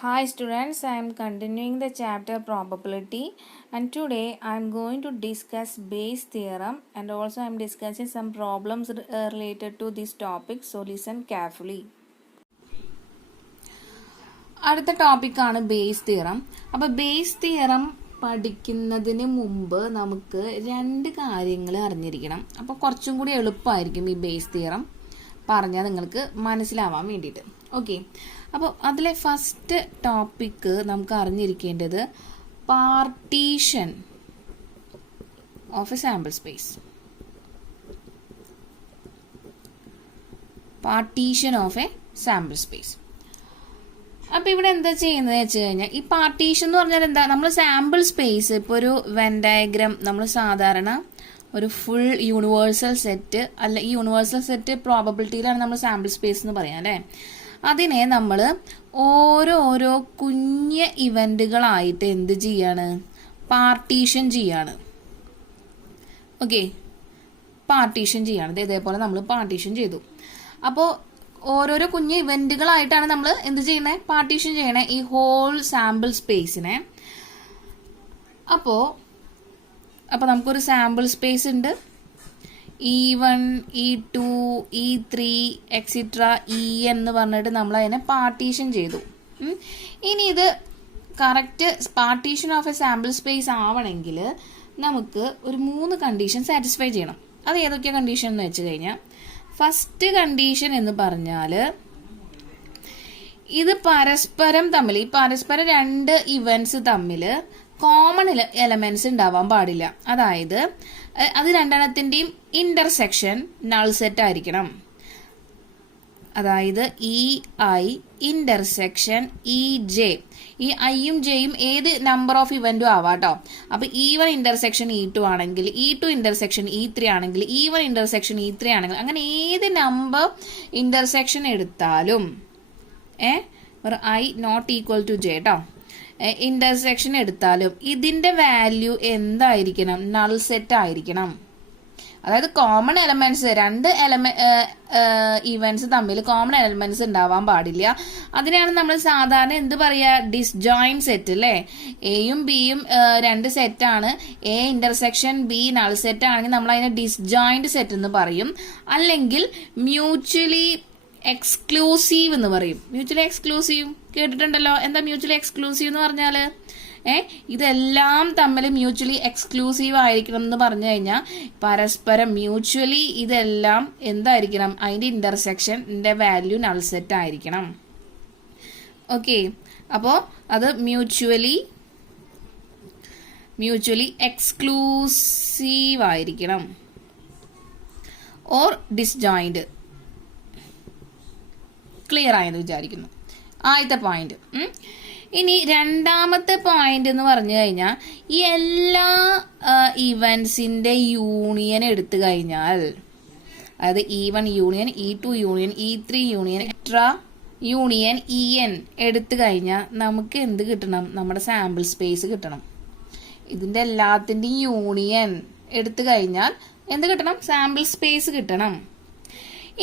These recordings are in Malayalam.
Hi students, I am continuing the chapter probability and today I am going to discuss Bayes theorem and also I am discussing some problems related to this topic, so listen carefully. അടുത്ത ടോപ്പിക്കാണ് ബേസ് തിയറം. അപ്പോൾ ബേസ് തിയറം പഠിക്കുന്നതിന് മുമ്പ് നമുക്ക് രണ്ട് കാര്യങ്ങൾ അറിഞ്ഞിരിക്കണം. അപ്പോൾ കുറച്ചും കൂടി എളുപ്പമായിരിക്കും ഈ ബേസ് തിയറം പറഞ്ഞാൽ നിങ്ങൾക്ക് മനസ്സിലാവാൻ വേണ്ടിയിട്ട്. ഓക്കെ, അപ്പോൾ അതിലെ ഫസ്റ്റ് ടോപ്പിക്ക് നമുക്ക് അറിഞ്ഞിരിക്കേണ്ടത് partition of A sample space. Partition of A sample space. അപ്പോൾ ഇവിടെ എന്താ ചെയ്യുന്നത് വെച്ച് കഴിഞ്ഞാൽ ഈ പാർട്ടീഷൻ എന്ന് പറഞ്ഞാൽ എന്താ, നമ്മൾ സാമ്പിൾ സ്പേസ് ഇപ്പോൾ ഒരു വെൻ ഡയഗ്രാം നമ്മൾ സാധാരണ ഒരു ഫുൾ യൂണിവേഴ്സൽ സെറ്റ് അല്ല, ഈ യൂണിവേഴ്സൽ സെറ്റ് പ്രോബബിലിറ്റിയിലാണ് നമ്മൾ സാമ്പിൾ സ്പേസ് എന്ന് പറയാം അല്ലേ. അതിനെ നമ്മൾ ഓരോരോ കുഞ്ഞ് ഇവന്റുകളായിട്ട് എന്ത് ചെയ്യാണ്, പാർട്ടീഷൻ ചെയ്യാണ്. ഓക്കെ, പാർട്ടീഷൻ ചെയ്യാണ്. ഇതേപോലെ നമ്മൾ പാർട്ടീഷൻ ചെയ്തു. അപ്പോൾ ഓരോരോ കുഞ്ഞ് ഇവന്റുകളായിട്ടാണ് നമ്മൾ എന്ത് ചെയ്യണേ, പാർട്ടീഷൻ ചെയ്യണേ ഈ ഹോൾ സാമ്പിൾ സ്പേസിനെ. അപ്പോൾ നമുക്കൊരു സാമ്പിൾ സ്പേസ് ഉണ്ട്, E1, E2, E3 extra En എന്ന് പറഞ്ഞിട്ട് നമ്മൾ അതിനെ പാർട്ടീഷൻ ചെയ്തു. ഇനി ഇത് correct partition of A sample space ആവണമെങ്കിൽ നമുക്ക് ഒരു 3 കണ്ടീഷൻ സാറ്റിസ്ഫൈ ചെയ്യണം. അത് ഏതൊക്കെ കണ്ടീഷൻ എന്ന് വെച്ച് കഴിഞ്ഞാൽ, ഫസ്റ്റ് കണ്ടീഷൻ എന്ന് പറഞ്ഞാൽ ഇത് പരസ്പരം തമ്മിൽ, ഈ പരസ്പരം രണ്ട് ഇവന്റ്സ് തമ്മിൽ കോമൺ എലമെന്റ്സ് ഉണ്ടാവാൻ പാടില്ല. അതായത് അത് രണ്ടെണ്ണത്തിന്റെയും ഇന്റർസെക്ഷൻ നൾ സെറ്റ് ആയിരിക്കണം. അതായത് EI ഇന്റർസെക്ഷൻ EJ, ഈ ഐയും ജെയും ഏത് നമ്പർ ഓഫ് ഇവന്റും ആവാട്ടോ. അപ്പൊ E1 ഇന്റർസെക്ഷൻ E2 ആണെങ്കിൽ, E2 ഇന്റർസെക്ഷൻ E3 ആണെങ്കിൽ, E1 ഇന്റർസെക്ഷൻ E3 ആണെങ്കിൽ, അങ്ങനെ ഏത് നമ്പർ ഇന്റർസെക്ഷൻ എടുത്താലും I not equal to j കേട്ടോ, ഇന്റർസെക്ഷൻ എടുത്താലും ഇതിന്റെ വാല്യൂ എന്തായിരിക്കണം, നൾ സെറ്റ് ആയിരിക്കണം. അതായത് കോമൺ എലമെന്റ്സ്, രണ്ട് ഇവന്റ്സ് തമ്മിൽ കോമൺ എലമെന്റ്സ് ഉണ്ടാവാൻ പാടില്ല. അതിനാണ് നമ്മൾ സാധാരണ എന്ത് പറയാ, ഡിസ്ജോയിന്റ് സെറ്റ് അല്ലേ. എയും ബിയും രണ്ട് സെറ്റാണ്, A intersection B null set ആണെങ്കിൽ നമ്മൾ അതിനെ ഡിസ്ജോയിന്റ് സെറ്റ് എന്ന് പറയും. അല്ലെങ്കിൽ മ്യൂച്വലി എക്സ്ക്ലൂസീവ് എന്ന് പറയും. മ്യൂച്വലി എക്സ്ക്ലൂസീവ് കേട്ടിട്ടുണ്ടല്ലോ. എന്താ മ്യൂച്വലി എക്സ്ക്ലൂസീവ് എന്ന് പറഞ്ഞാല്, ഇതെല്ലാം തമ്മിൽ മ്യൂച്വലി എക്സ്ക്ലൂസീവ് ആയിരിക്കണം എന്ന് പറഞ്ഞു കഴിഞ്ഞാൽ പരസ്പരം മ്യൂച്വലി ഇതെല്ലാം എന്തായിരിക്കണം, അതിന്റെ ഇന്റർസെക്ഷന്റെ വാല്യൂ നൾ സെറ്റ് ആയിരിക്കണം. ഓക്കെ, അപ്പോൾ അത് മ്യൂച്വലി എക്സ്ക്ലൂസീവ് ആയിരിക്കണം ഓർ ഡിസ്ജോയിന്റ്. ക്ലിയർ ആയെന്ന് വിചാരിക്കുന്നു ആദ്യത്തെ പോയിന്റ്. ഇനി രണ്ടാമത്തെ പോയിന്റ് എന്ന് പറഞ്ഞു കഴിഞ്ഞാൽ, ഈ എല്ലാ ഇവന്റ്സിന്റെ യൂണിയൻ എടുത്തു കഴിഞ്ഞാൽ, അതായത് E1 union E2 union E3 union extra union En എടുത്തു കഴിഞ്ഞാൽ നമുക്ക് എന്ത് കിട്ടണം, നമ്മുടെ സാമ്പിൾ സ്പേസ് കിട്ടണം. ഇതിന്റെ എല്ലാത്തിന്റെയും യൂണിയൻ എടുത്തു കഴിഞ്ഞാൽ എന്ത് കിട്ടണം, സാമ്പിൾ സ്പേസ് കിട്ടണം.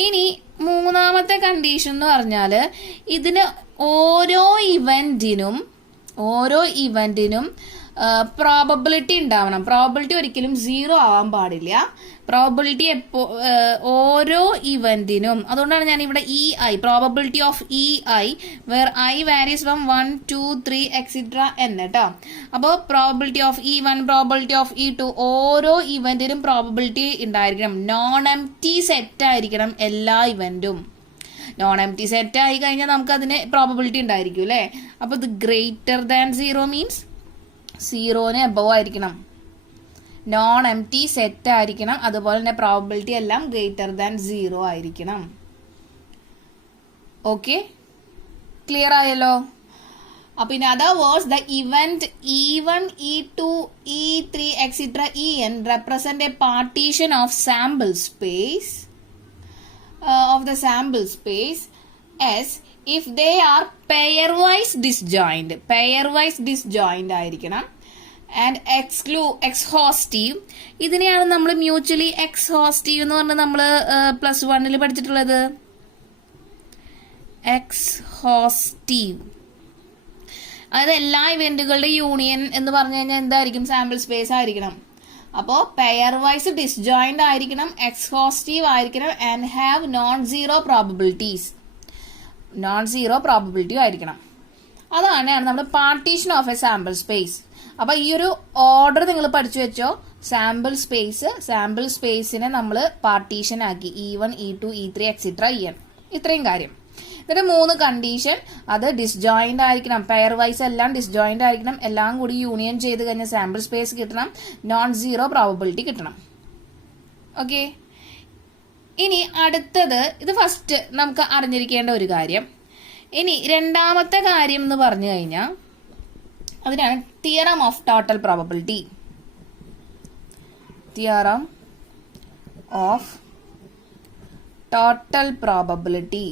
ഇനി മൂന്നാമത്തെ കണ്ടീഷൻ എന്ന് പറഞ്ഞാല്, ഇതിന് ഓരോ ഇവന്റിനും പ്രോബബിലിറ്റി ഉണ്ടാവണം. പ്രോബബിലിറ്റി ഒരിക്കലും 0 ആവാൻ പാടില്ല. പ്രോബബിലിറ്റി ഓരോ ഇവന്റിനും, അതുകൊണ്ടാണ് ഞാൻ ഇവിടെ EI, probability of EI where I varies from 1, 2, 3 extra N കേട്ടോ. അപ്പോൾ probability of E1, probability of E2, ഓരോ ഇവന്റിനും പ്രോബബിലിറ്റി ഉണ്ടായിരിക്കണം. നോൺ എംപ്റ്റി സെറ്റ് ആയിരിക്കണം എല്ലാ ഇവന്റും. നോൺ എംപ്റ്റി സെറ്റ് ആയി കഴിഞ്ഞാൽ നമുക്ക് അതിന് പ്രോബബിലിറ്റി ഉണ്ടായിരിക്കും അല്ലേ. അപ്പൊ ഇത് ഗ്രേറ്റർ ദാൻ 0 മീൻസ് 0ന് എബവ് ആയിരിക്കണം. നോൺ എംപ്റ്റി സെറ്റ് ആയിരിക്കണം. അതുപോലെ തന്നെ പ്രോബബിലിറ്റി എല്ലാം ഗ്രേറ്റർ ദാൻ 0 ആയിരിക്കണം. ഓക്കെ, ക്ലിയർ ആയല്ലോ. അപ്പൊ in other words, the event E1, E2, E3 extra En represent a partition of sample space of the sample space as if they are pairwise disjoint ആയിരിക്കണം. ആൻഡ് എക്സ്ഹോസ്റ്റീവ്, ഇതിനെയാണ് നമ്മൾ മ്യൂച്വലി എക്സ്ഹോസ്റ്റീവ് എന്ന് പറഞ്ഞ് നമ്മൾ +1 പഠിച്ചിട്ടുള്ളത്. എക്സ്ഹോസ്റ്റീവ് അതായത് എല്ലാ ഇവന്റുകളുടെ യൂണിയൻ എന്ന് പറഞ്ഞു കഴിഞ്ഞാൽ എന്തായിരിക്കും? സാമ്പിൾ സ്പേസ് ആയിരിക്കണം. അപ്പോൾ പെയർ വൈസ് ഡിസ്ജോയിന്റ് ആയിരിക്കണം, എക്സ്ഹോസ്റ്റീവ് ആയിരിക്കണം, and have known zero probabilities. Non zero probability ആയിരിക്കണം. അതാണ് നമ്മൾ partition of A sample space. അപ്പൊ ഈ ഒരു ഓർഡർ നിങ്ങൾ പഠിച്ചു വെച്ചോ. സാമ്പിൾ സ്പേസിനെ നമ്മൾ പാർട്ടീഷൻ ആക്കി E1, E2, E3 etcetera EN. ഇത്രയും കാര്യം. ഇതിന്റെ 3 കണ്ടീഷൻ, അത് ഡിസ്ജോയിന്റ് ആയിരിക്കണം, പെയർ വൈസ് എല്ലാം ഡിസ്ജോയിന്റ് ആയിരിക്കണം, എല്ലാം കൂടി യൂണിയൻ ചെയ്ത് കഴിഞ്ഞാൽ സാമ്പിൾ സ്പേസ് കിട്ടണം, നോൺ സീറോ പ്രോബബിലിറ്റി കിട്ടണം. ഓക്കെ. ഇനി അടുത്തത്, ഇത് ഫസ്റ്റ് നമുക്ക് അറിഞ്ഞിരിക്കേണ്ട ഒരു കാര്യം. ഇനി രണ്ടാമത്തെ കാര്യം എന്ന് പറഞ്ഞു കഴിഞ്ഞാൽ അതിനാണ് theorem of total probability. Theorem of total probability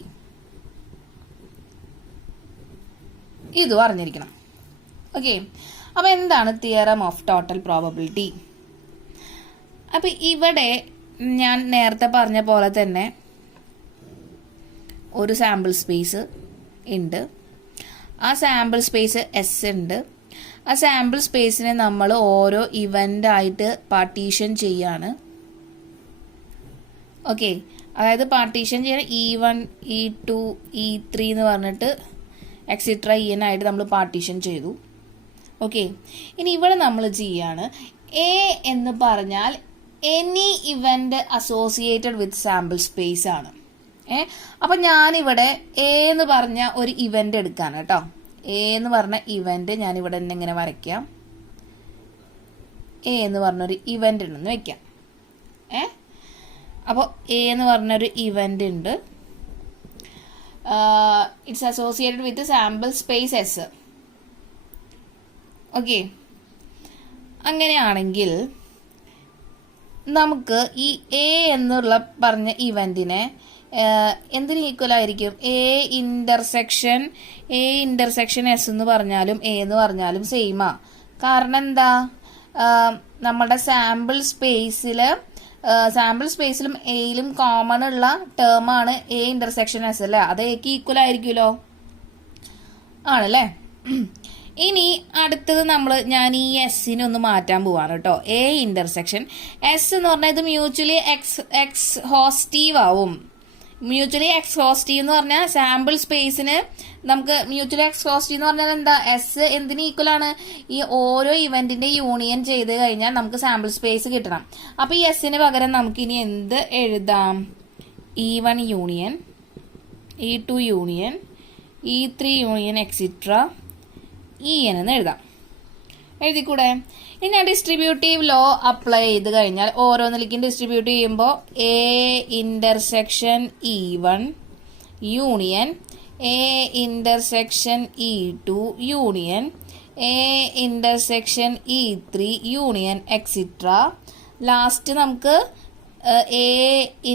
ഇതും അറിഞ്ഞിരിക്കണം. ഓക്കെ. അപ്പൊ എന്താണ് തിയറം ഓഫ് ടോട്ടൽ പ്രോബബിലിറ്റി? അപ്പൊ ഇവിടെ ഞാൻ നേരത്തെ പറഞ്ഞ പോലെ തന്നെ ഒരു സാമ്പിൾ സ്പേസ് ഉണ്ട്. ആ സാമ്പിൾ സ്പേസ് S ഉണ്ട്. ആ സാമ്പിൾ സ്പേസിനെ നമ്മൾ ഓരോ ഇവന്റ് ആയിട്ട് പാർട്ടീഷൻ ചെയ്യാണ്. ഓക്കെ. അതായത് പാർട്ടീഷൻ ചെയ്യാൻ E1, E2, E3 എന്ന് പറഞ്ഞിട്ട് എക്സെട്ര EN ആയിട്ട് നമ്മൾ പാർട്ടീഷൻ ചെയ്തു. ഓക്കെ. ഇനി ഇവിടെ നമ്മൾ ചെയ്യാണ് A എന്ന് പറഞ്ഞാൽ any event associated with sample space ആണ്. അപ്പൊ ഞാനിവിടെ A എന്ന് പറഞ്ഞ ഒരു ഇവന്റ് എടുക്കാണ് കേട്ടോ. A എന്ന് പറഞ്ഞ ഇവന്റ് ഞാനിവിടെ തന്നെ ഇങ്ങനെ വരയ്ക്കാം. A എന്ന് പറഞ്ഞൊരു ഇവന്റ് ഉണ്ടെന്ന് വെക്കാം. അപ്പോൾ A എന്ന് പറഞ്ഞൊരു ഇവന്റ് ഉണ്ട്. It's associated with sample space S. Okay. അങ്ങനെയാണെങ്കിൽ നമുക്ക് ഈ A എന്നുള്ള പറഞ്ഞ ഇവന്റിനെ എന്തിന് ഈക്വൽ ആയിരിക്കും? A ഇന്റർസെക്ഷൻ S എന്ന് പറഞ്ഞാലും A എന്ന് പറഞ്ഞാലും സെയിമാ. കാരണം എന്താ? നമ്മുടെ സാമ്പിൾ സ്പേസിലും എയിലും കോമൺ ഉള്ള ടേം ആണ് A ഇന്റർസെക്ഷൻ S അല്ലേ? അത് Aക്ക് ഈക്വൽ ആയിരിക്കുമല്ലോ. ആണല്ലേ? ഇനി അടുത്തത് ഞാൻ ഈ എസ്സിനെ ഒന്ന് മാറ്റാൻ പോവാണ് കേട്ടോ. A ഇന്റർസെക്ഷൻ S എന്ന് പറഞ്ഞാൽ ഇത് മ്യൂച്വലി എക്സ്ഹോസ്റ്റീവ് ആവും. മ്യൂച്വലി എക്സ്ഹോസ്റ്റീവ് എന്ന് പറഞ്ഞാൽ സാമ്പിൾ സ്പേസിന് നമുക്ക് മ്യൂച്വലി എക്സ്ഹോസ്റ്റീവ് എന്ന് പറഞ്ഞാൽ എന്താ? S എന്തിന് ഈക്വൽ ആണ്? ഈ ഓരോ ഇവന്റിന്റെ യൂണിയൻ ചെയ്ത് കഴിഞ്ഞാൽ നമുക്ക് സാമ്പിൾ സ്പേസ് കിട്ടണം. അപ്പൊ ഈ എസ്സിന് പകരം നമുക്ക് ഇനി എന്ത് എഴുതാം? E1 union, E2 union, E3 union etcetera EN എന്ന് എഴുതാം. എഴുതിക്കൂടെ? ഇനി ഞാൻ ഡിസ്ട്രിബ്യൂട്ടീവ് ലോ അപ്ലൈ ചെയ്ത് കഴിഞ്ഞാൽ ഓരോന്നിലേക്കും ഡിസ്ട്രിബ്യൂട്ട് ചെയ്യുമ്പോൾ A intersection E1 union A intersection E2 union A intersection E3 union etcetera last നമുക്ക് A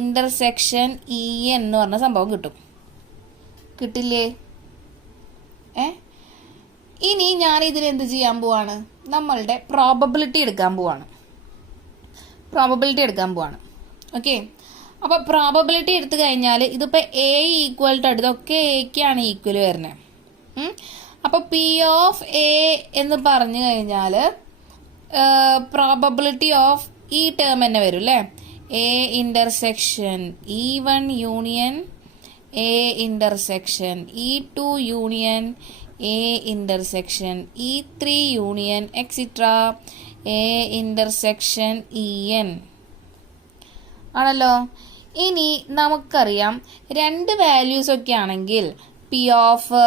ഇന്റർസെക്ഷൻ EN എന്ന് പറഞ്ഞ സംഭവം കിട്ടും. കിട്ടില്ലേ? ഇനി ഞാൻ ഇതിൽ എന്ത് ചെയ്യാൻ പോവാണ്? നമ്മളുടെ പ്രോബബിലിറ്റി എടുക്കാൻ പോവാണ്. ഓക്കെ. അപ്പൊ പ്രോബബിലിറ്റി എടുത്തു കഴിഞ്ഞാൽ ഇതിപ്പോ A ഈക്വൽ ടു ഇതൊക്കെ Aക്കാണ് ഈക്വൽ വരുന്നത്. അപ്പൊ P ഓഫ് A എന്ന് പറഞ്ഞു കഴിഞ്ഞാൽ പ്രോബബിലിറ്റി ഓഫ് ഈ ടേം തന്നെ വരും അല്ലേ? A intersection E1 union A intersection E2 union A intersection E3 union etcetera A intersection EN ആണല്ലോ. ഇനി നമുക്കറിയാം രണ്ട് വാല്യൂസ് ഒക്കെ ആണെങ്കിൽ P of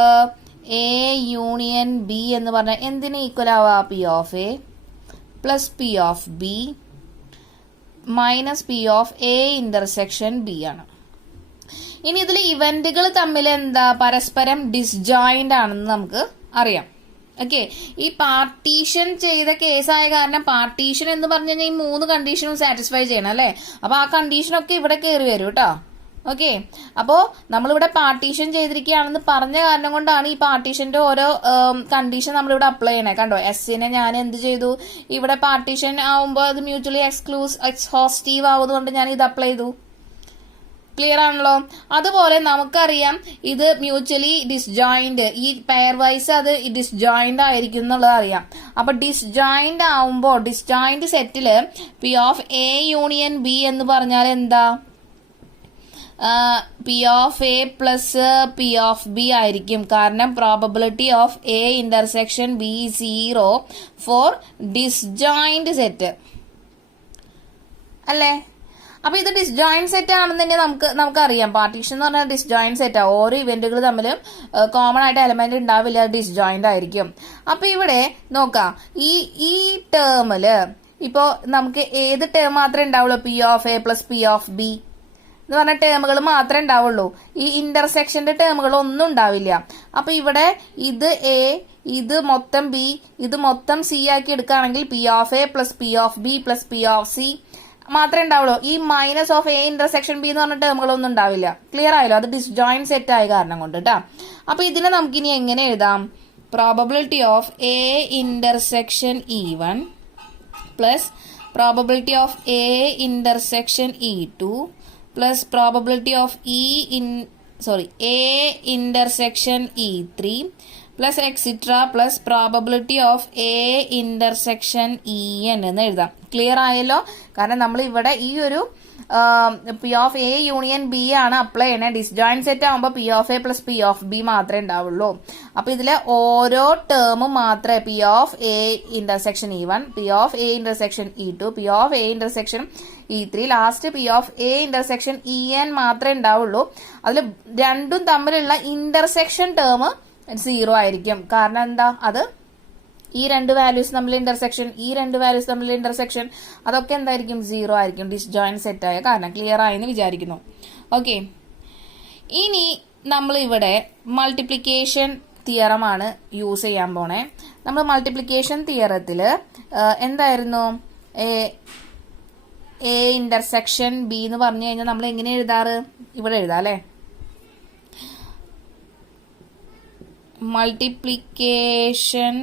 A union B എന്ന് പറഞ്ഞാൽ എന്തിന് ഈക്വൽ ആവുക? P of A plus P of B minus P of A intersection B ആണ്. ഇനി ഇതിൽ ഇവന്റുകൾ തമ്മിൽ എന്താ? പരസ്പരം ഡിസ്ജോയിന്റ് ആണെന്ന് നമുക്ക് അറിയാം. ഓക്കെ. ഈ പാർട്ടീഷൻ ചെയ്ത കേസായ കാരണം പാർട്ടീഷൻ എന്ന് പറഞ്ഞു കഴിഞ്ഞാൽ ഈ 3 കണ്ടീഷനും സാറ്റിസ്ഫൈ ചെയ്യണം അല്ലേ? അപ്പൊ ആ കണ്ടീഷനൊക്കെ ഇവിടെ കയറി വരും കേട്ടോ. ഓക്കെ. അപ്പോ നമ്മളിവിടെ പാർട്ടീഷൻ ചെയ്തിരിക്കുകയാണെന്ന് പറഞ്ഞ കാരണം കൊണ്ടാണ് ഈ പാർട്ടീഷന്റെ ഓരോ കണ്ടീഷൻ നമ്മളിവിടെ അപ്ലൈ ചെയ്യണേ. കണ്ടോ? എസ്സിനെ ഞാൻ എന്ത് ചെയ്തു? ഇവിടെ പാർട്ടീഷൻ ആവുമ്പോൾ അത് മ്യൂച്വലി എക്സ്ഹോസ്റ്റീവ് ആവുന്നതുകൊണ്ട് ഞാൻ ഇത് അപ്ലൈ ചെയ്തു. ക്ലിയർ ആണല്ലോ. അതുപോലെ നമുക്കറിയാം ഇത് മ്യൂച്വലി ഡിസ്ജോയിന്റ്, ഈ പെയർ വൈസ് അത് ഡിസ്ജോയിന്റ് ആയിരിക്കും എന്നുള്ളത് അറിയാം. അപ്പൊ ഡിസ്ജോയിന്റ് ആവുമ്പോൾ ഡിസ്ജോയിന്റ് സെറ്റില് p of A union b എന്ന് പറഞ്ഞാൽ എന്താ? P of a plus p of b ആയിരിക്കും. കാരണം probability of a intersection b 0 for disjoint set അല്ലേ? അപ്പൊ ഇത് ഡിസ്ജോയിന്റ് സെറ്റ് ആണെന്ന് തന്നെ നമുക്കറിയാം. പാർട്ടീഷൻ എന്ന് പറഞ്ഞാൽ ഡിസ്ജോയിന്റ് സെറ്റാ. ഓരോ ഇവന്റുകൾ തമ്മിലും കോമൺ ആയിട്ട് എലമെന്റ് ഉണ്ടാവില്ല, ഡിസ്ജോയിന്റ് ആയിരിക്കും. അപ്പൊ ഇവിടെ നോക്കാം, ഈ ടേമില് ഇപ്പോ നമുക്ക് ഏത് ടേം മാത്രമേ ഉണ്ടാവുള്ളൂ? P of a plus p of B എന്ന് പറഞ്ഞ ടേമുകൾ മാത്രമേ ഉണ്ടാവുള്ളൂ. ഈ ഇന്റർസെക്ഷന്റെ ടേമുകൾ ഒന്നും ഉണ്ടാവില്ല. അപ്പൊ ഇവിടെ ഇത് എ, ഇത് മൊത്തം ബി, ഇത് മൊത്തം സി ആക്കി എടുക്കുകയാണെങ്കിൽ P of a plus p of B plus p of C മാത്രമേ ഉണ്ടാവുള്ളൂ. ഈ minus of a intersection B എന്ന് പറഞ്ഞ ടേമുകളൊന്നും ഉണ്ടാവില്ല. ക്ലിയർ ആയല്ലോ? അത് ഡിസ്ജോയിന്റ് സെറ്റ് ആയ കാരണം കൊണ്ട് കേട്ടോ. അപ്പൊ ഇതിനെ നമുക്കിനി എങ്ങനെ എഴുതാം? Probability of a intersection E1 plus probability of a intersection E2 plus probability of a intersection E3 plus extra plus probability of a intersection EN എന്ന് എഴുതാം. ക്ലിയർ ആയല്ലോ? കാരണം നമ്മൾ ഇവിടെ ഈ ഒരു P of A union B ആണ് അപ്ലൈ ചെയ്യണേ. ഡിസ്ജോയിന്റ് സെറ്റ് ആകുമ്പോൾ P of a plus p of B മാത്രമേ ഉണ്ടാവുള്ളൂ. അപ്പൊ ഇതിലെ ഓരോ ടേമും മാത്രമേ P of a intersection E1, P of a intersection E2, P of a intersection E3, last P of a intersection EN മാത്രമേ ഉണ്ടാവുള്ളൂ. അതിൽ രണ്ടും തമ്മിലുള്ള ഇന്റർസെക്ഷൻ ടേം 0 ആയിരിക്കും. കാരണം എന്താ? അത് ഈ രണ്ട് വാല്യൂസ് തമ്മിൽ ഇന്റർസെക്ഷൻ, ഈ രണ്ട് വാല്യൂസ് തമ്മിൽ ഇന്റർസെക്ഷൻ, അതൊക്കെ എന്തായിരിക്കും? 0 ആയിരിക്കും. ഡിസ്ജോയിന്റ് സെറ്റ് ആയ കാരണം. ക്ലിയർ ആയെന്ന് വിചാരിക്കുന്നു. ഓക്കെ, ഇനി നമ്മൾ ഇവിടെ മൾട്ടിപ്ലിക്കേഷൻ തിയറമാണ് യൂസ് ചെയ്യാൻ പോണേ. നമ്മൾ മൾട്ടിപ്ലിക്കേഷൻ തിയറത്തില് എന്തായിരുന്നു? എ ഇന്റർസെക്ഷൻ ബി എന്ന് പറഞ്ഞു കഴിഞ്ഞാൽ നമ്മൾ എങ്ങനെ എഴുതാറ്? ഇവിടെ എഴുതാം അല്ലെ? മൾട്ടിപ്ലിക്കേഷൻ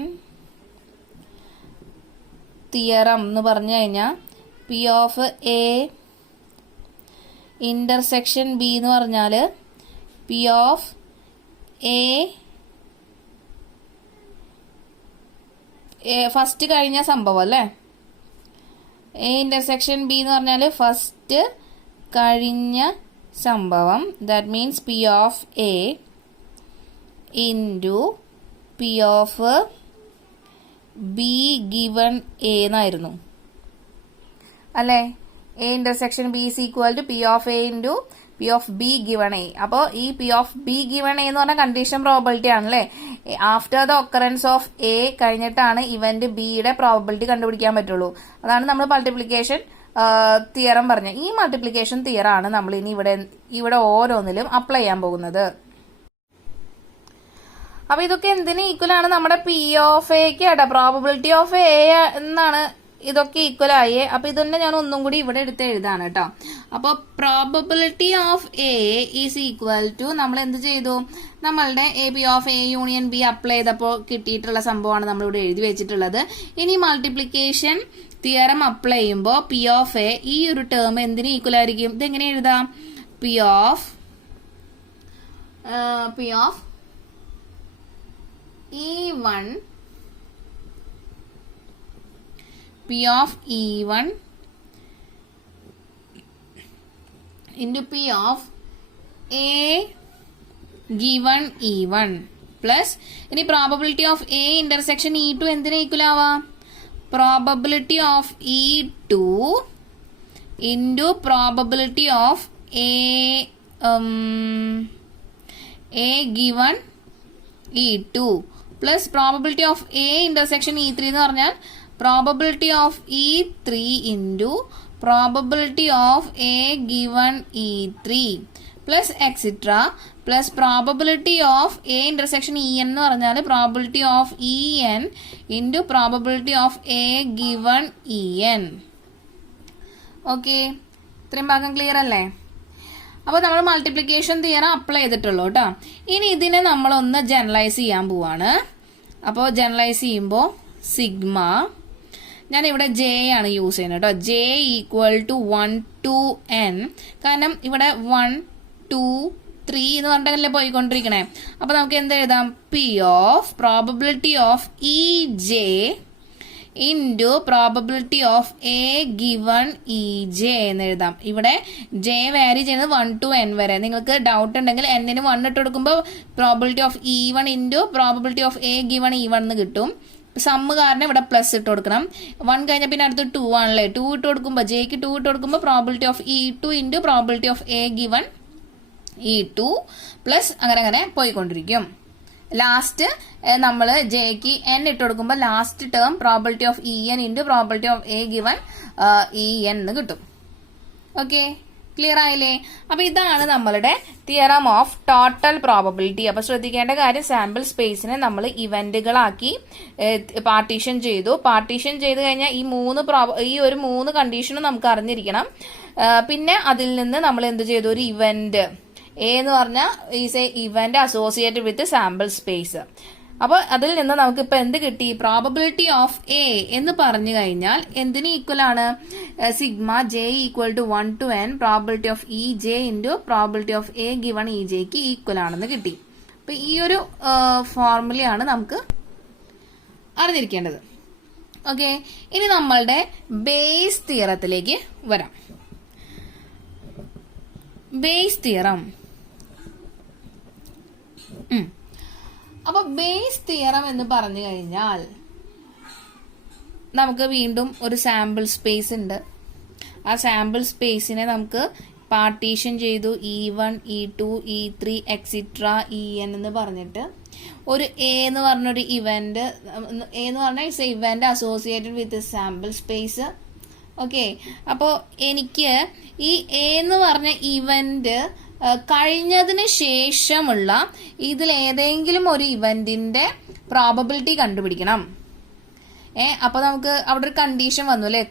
തിയറം എന്ന് പറഞ്ഞു കഴിഞ്ഞാൽ P of a intersection B എന്ന് പറഞ്ഞാൽ പി ഓഫ് എ ഫസ്റ്റ് കഴിഞ്ഞ സംഭവം അല്ലേ? എ ഇന്റർസെക്ഷൻ ബി എന്ന് പറഞ്ഞാൽ ഫസ്റ്റ് കഴിഞ്ഞ സംഭവം. That means p of a into P of b given a എന്നായിരുന്നു അല്ലേ? A intersection b is equal to p of a into P of b given a. അപ്പോൾ ഈ P of b given A എന്ന് പറഞ്ഞാൽ കണ്ടീഷൻ പ്രോബിലിറ്റി ആണല്ലേ? After the occurrence of a കഴിഞ്ഞിട്ടാണ് ഇവന്റ് ബിയുടെ പ്രോബിലിറ്റി കണ്ടുപിടിക്കാൻ പറ്റുള്ളൂ. അതാണ് നമ്മൾ മൾട്ടിപ്ലിക്കേഷൻ തിയറം പറഞ്ഞത്. ഈ മൾട്ടിപ്ലിക്കേഷൻ തിയറം ആണ് നമ്മൾ ഇനി ഇവിടെ ഓരോന്നിലും അപ്ലൈ ചെയ്യാൻ പോകുന്നത്. അപ്പൊ ഇതൊക്കെ എന്തിന് ഈക്വൽ ആണ്? നമ്മുടെ പി ഓഫ് എക്ക് കേട്ടോ. പ്രോബബിലിറ്റി ഓഫ് എ എന്നാണ് ഇതൊക്കെ ഈക്വൽ ആയേ. അപ്പൊ ഇതൊന്നെ ഞാൻ ഒന്നും കൂടി ഇവിടെ എടുത്ത് എഴുതാണ് കേട്ടോ. അപ്പൊ probability of A is equal to നമ്മൾ എന്ത് ചെയ്തു? നമ്മളുടെ A P of A union B apply ചെയ്തപ്പോൾ കിട്ടിയിട്ടുള്ള സംഭവമാണ് നമ്മളിവിടെ എഴുതി വെച്ചിട്ടുള്ളത്. ഇനി മൾട്ടിപ്ലിക്കേഷൻ തിയറം അപ്ലൈ ചെയ്യുമ്പോൾ പി ഓഫ് എ ഈ ഒരു ടേം എന്തിന് ഈക്വൽ ആയിരിക്കും? ഇതെങ്ങനെ എഴുതാം? P of E1 P of E1 into P of A given E1 plus ഇനി probability of A intersection E2 എന്തിനെ ഈക്വൽ ആവാ? probability of E2 into probability of A given E2 plus probability of A intersection E3 എന്ന് പറഞ്ഞാൽ probability of E3 into probability of A given E3 plus etc plus probability of A intersection En എന്ന് പറഞ്ഞാൽ probability of En into probability of A given En. Okay, ഇത്രയും ഭാഗം ക്ലിയർ അല്ലേ? അപ്പോൾ നമ്മൾ മൾട്ടിപ്ലിക്കേഷൻ തിയറം അപ്ലൈ ചെയ്തിട്ടുള്ളൂ കേട്ടോ. ഇനി ഇതിനെ നമ്മളൊന്ന് ജനറലൈസ് ചെയ്യാൻ പോവാണ്. അപ്പോൾ ജനറലൈസ് ചെയ്യുമ്പോൾ സിഗ്മ ഞാനിവിടെ ജെ ആണ് യൂസ് ചെയ്യുന്നത് കേട്ടോ. J equal to 1 to n. കാരണം ഇവിടെ 1 2 3 എന്ന് പറഞ്ഞിട്ടല്ലേ പോയിക്കൊണ്ടിരിക്കണേ. അപ്പൊ നമുക്ക് എന്ത് എഴുതാം? P of probability of E J into probability of A given E J എന്ന് എഴുതാം. ഇവിടെ ജെ വാരി ചെയ്യുന്നത് 1 to n വരെ. നിങ്ങൾക്ക് ഡൗട്ട് ഉണ്ടെങ്കിൽ എന്നിന് 1 ഇട്ട് കൊടുക്കുമ്പോൾ probability of E1 into probability of A given E1 എന്ന് കിട്ടും. സമ്മ് കാരണം ഇവിടെ പ്ലസ് ഇട്ട് കൊടുക്കണം. 1 കഴിഞ്ഞ പിന്നെ അടുത്ത് 2 ആണല്ലേ. 2 ഇട്ട് കൊടുക്കുമ്പോൾ ജെക്ക് 2 ഇട്ട് കൊടുക്കുമ്പോൾ probability of E2 into probability of A given E2 plus അങ്ങനെ പോയിക്കൊണ്ടിരിക്കും. ലാസ്റ്റ് നമ്മൾ ജെക്ക് n ഇട്ട് കൊടുക്കുമ്പോൾ last term probability of En into probability of A given En എന്ന് കിട്ടും. ഓക്കെ, ക്ലിയർ ആയില്ലേ? അപ്പൊ ഇതാണ് നമ്മളുടെ തിയറം ഓഫ് ടോട്ടൽ പ്രോബബിലിറ്റി. അപ്പൊ ശ്രദ്ധിക്കേണ്ട കാര്യം, സാമ്പിൾ സ്പേസിനെ നമ്മൾ ഇവന്റുകളാക്കി പാർട്ടീഷൻ ചെയ്തു. പാർട്ടീഷൻ ചെയ്ത് കഴിഞ്ഞാൽ ഈ ഒരു 3 കണ്ടീഷനും നമുക്ക് അറിഞ്ഞിരിക്കണം. പിന്നെ അതിൽ നിന്ന് നമ്മൾ എന്ത് ചെയ്തു? ഒരു ഇവന്റ് എ എന്ന് പറഞ്ഞാൽ is A event associated with sample space. അപ്പൊ അതിൽ നിന്ന് നമുക്ക് ഇപ്പൊ എന്ത് കിട്ടി? പ്രോബബിലിറ്റി ഓഫ് എ എന്ന് പറഞ്ഞു കഴിഞ്ഞാൽ എന്തിന് ഈക്വൽ ആണ്? Sigma J equal to 1 to n probability of E J into probability of A given E ജെക്ക് ഈക്വൽ ആണെന്ന് കിട്ടി. അപ്പൊ ഈ ഒരു ഫോർമുലയാണ് നമുക്ക് അറിഞ്ഞിരിക്കേണ്ടത്. ഓക്കെ, ഇനി നമ്മളുടെ ബേസ് തിയറത്തിലേക്ക് വരാം. Base theorem. അപ്പൊ ബേസ് തിയറം എന്ന് പറഞ്ഞു കഴിഞ്ഞാൽ നമുക്ക് വീണ്ടും ഒരു സാമ്പിൾ സ്പേസ് ഉണ്ട്. ആ സാമ്പിൾ സ്പേസിനെ നമുക്ക് പാർട്ടീഷൻ ചെയ്തു. E1 E2 E3 extra En എന്ന് പറഞ്ഞിട്ട് ഒരു എ എന്ന് പറഞ്ഞൊരു ഇവന്റ്, എ എന്ന് പറഞ്ഞാൽ it's A event associated with sample space. Okay, അപ്പോൾ എനിക്ക് ഈ എ എന്ന് പറഞ്ഞ ഇവന്റ് കഴിഞ്ഞതിന് ശേഷമുള്ള ഇതിലേതെങ്കിലും ഒരു ഇവന്റിന്റെ പ്രോബബിലിറ്റി കണ്ടുപിടിക്കണം. അപ്പൊ നമുക്ക് അവിടെ ഒരു കണ്ടീഷൻ വന്നു അല്ലെ,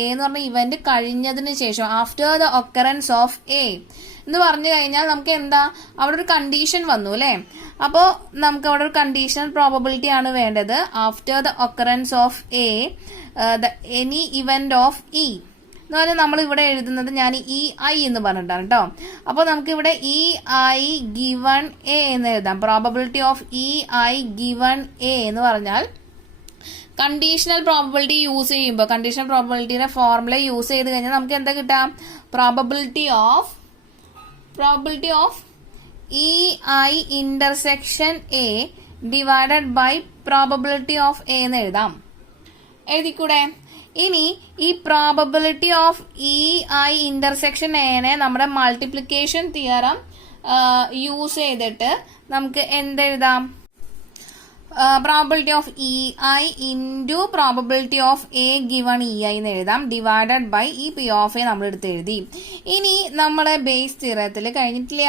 എ എന്ന് പറഞ്ഞ ഇവന്റ് കഴിഞ്ഞതിന് ശേഷം, after the occurrence of A എന്ന് പറഞ്ഞു കഴിഞ്ഞാൽ നമുക്ക് എന്താ അവിടെ ഒരു കണ്ടീഷൻ വന്നു അല്ലെ. അപ്പോ നമുക്ക് അവിടെ ഒരു കണ്ടീഷണൽ പ്രോബബിലിറ്റി ആണ് വേണ്ടത്. After the occurrence of A any event of E എന്ന് പറഞ്ഞാൽ നമ്മൾ ഇവിടെ എഴുതുന്നത് ഞാൻ EI എന്ന് പറഞ്ഞിട്ടാണ് കേട്ടോ. അപ്പോൾ നമുക്ക് ഇവിടെ EI ഗിവൺ എ എന്ന് എഴുതാം. Probability of EI given A എന്ന് പറഞ്ഞാൽ കണ്ടീഷണൽ പ്രോബബിലിറ്റി യൂസ് ചെയ്യുമ്പോൾ, കണ്ടീഷണൽ പ്രോബബിലിറ്റിയുടെ ഫോർമുല യൂസ് ചെയ്ത് കഴിഞ്ഞാൽ നമുക്ക് എന്താ കിട്ടാം? Probability of EI intersection A divided by probability of A എന്ന് എഴുതാം. എഴുതിക്കൂടെ? ഇനി ഈ പ്രോബബിലിറ്റി ഓഫ് EI ഇന്റർസെക്ഷൻ എനെ നമ്മുടെ മൾട്ടിപ്ലിക്കേഷൻ തിയറം യൂസ് ചെയ്തിട്ട് നമുക്ക് എന്തെഴുതാം? Probability of EI into probability of A given EI എന്ന് എഴുതാം, ഡിവൈഡഡ് ബൈ ഈ പി ഓഫ് എ നമ്മൾ എടുത്ത് എഴുതി. ഇനി നമ്മളെ ബേസ് തിയറത്തിൽ കഴിഞ്ഞിട്ടില്ല.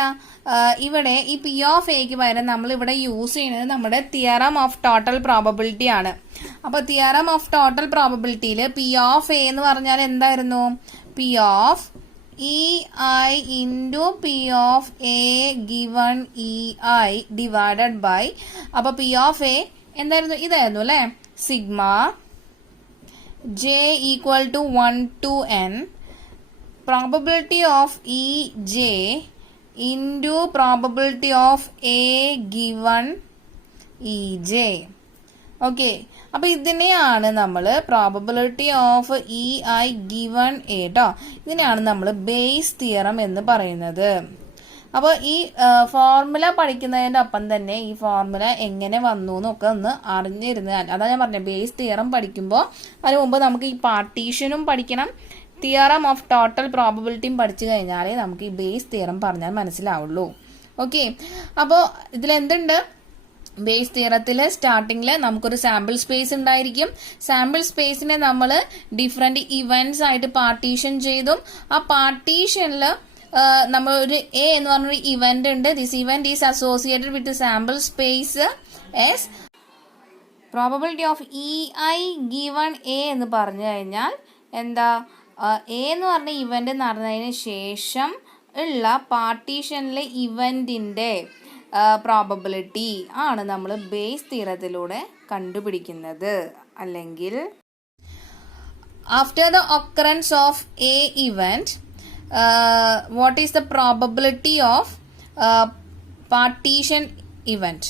ഇവിടെ ഈ പി ഓഫ് എക്ക് പകരം നമ്മൾ ഇവിടെ യൂസ് ചെയ്യുന്നത് നമ്മുടെ തിയറം ഓഫ് ടോട്ടൽ പ്രോബബിലിറ്റി ആണ്. അപ്പൊ തിയറം ഓഫ് ടോട്ടൽ പ്രോബബിലിറ്റിയിൽ പി ഓഫ് എ എന്ന് പറഞ്ഞാൽ എന്തായിരുന്നു? P of EI into P of A given EI divided by, അപ്പൊ പി ഓഫ് എ എന്തായിരുന്നു? ഇതായിരുന്നു അല്ലെ, sigma J equal to 1 to n probability of E J into probability of A given E J. Okay, അപ്പൊ ഇതിനെയാണ് നമ്മൾ probability of EI given A ട്ടോ, ഇതിനെയാണ് നമ്മൾ ബേസ് തിയറം എന്ന് പറയുന്നത്. അപ്പോൾ ഈ ഫോർമുല പഠിക്കുന്നതിന്റെ ഒപ്പം തന്നെ ഈ ഫോർമുല എങ്ങനെ വന്നു എന്നൊക്കെ ഒന്ന് അറിഞ്ഞിരുന്നാൽ, അതാ ഞാൻ പറഞ്ഞത്, ബേസ് തിയറം പഠിക്കുമ്പോൾ അതിന് മുമ്പ് നമുക്ക് ഈ പാർട്ടീഷനും പഠിക്കണം, തിയറം ഓഫ് ടോട്ടൽ പ്രോബബിലിറ്റിയും പഠിച്ചു കഴിഞ്ഞാലേ നമുക്ക് ഈ ബേസ് തിയറം പറഞ്ഞാൽ മനസ്സിലാവുള്ളൂ. ഓക്കെ, അപ്പോൾ ഇതിലെന്തുണ്ട്? ബേസ് തിയറത്തിൽ സ്റ്റാർട്ടിങ്ങിൽ നമുക്കൊരു സാമ്പിൾ സ്പേസ് ഉണ്ടായിരിക്കും. സാമ്പിൾ സ്പേസിനെ നമ്മൾ ഡിഫറെന്റ് ഇവന്റ്സ് ആയിട്ട് പാർട്ടീഷൻ ചെയ്തും ആ പാർട്ടീഷനിൽ നമ്മൾ ഒരു എ എന്ന് പറഞ്ഞൊരു ഇവന്റ് ഉണ്ട്. This event is associated with sample space S. Probability of EI given A എന്ന് പറഞ്ഞു കഴിഞ്ഞാൽ എന്താ? എ എന്ന് പറഞ്ഞ ഇവന്റ് നടന്നതിന് ശേഷം ഉള്ള പാർട്ടീഷനിലെ ഇവന്റിന്റെ പ്രോബബിലിറ്റി ആണ് നമ്മൾ ബേസ് തിയറത്തിലൂടെ കണ്ടുപിടിക്കുന്നത്. അല്ലെങ്കിൽ After the occurrence of A event, what is the probability of partition event?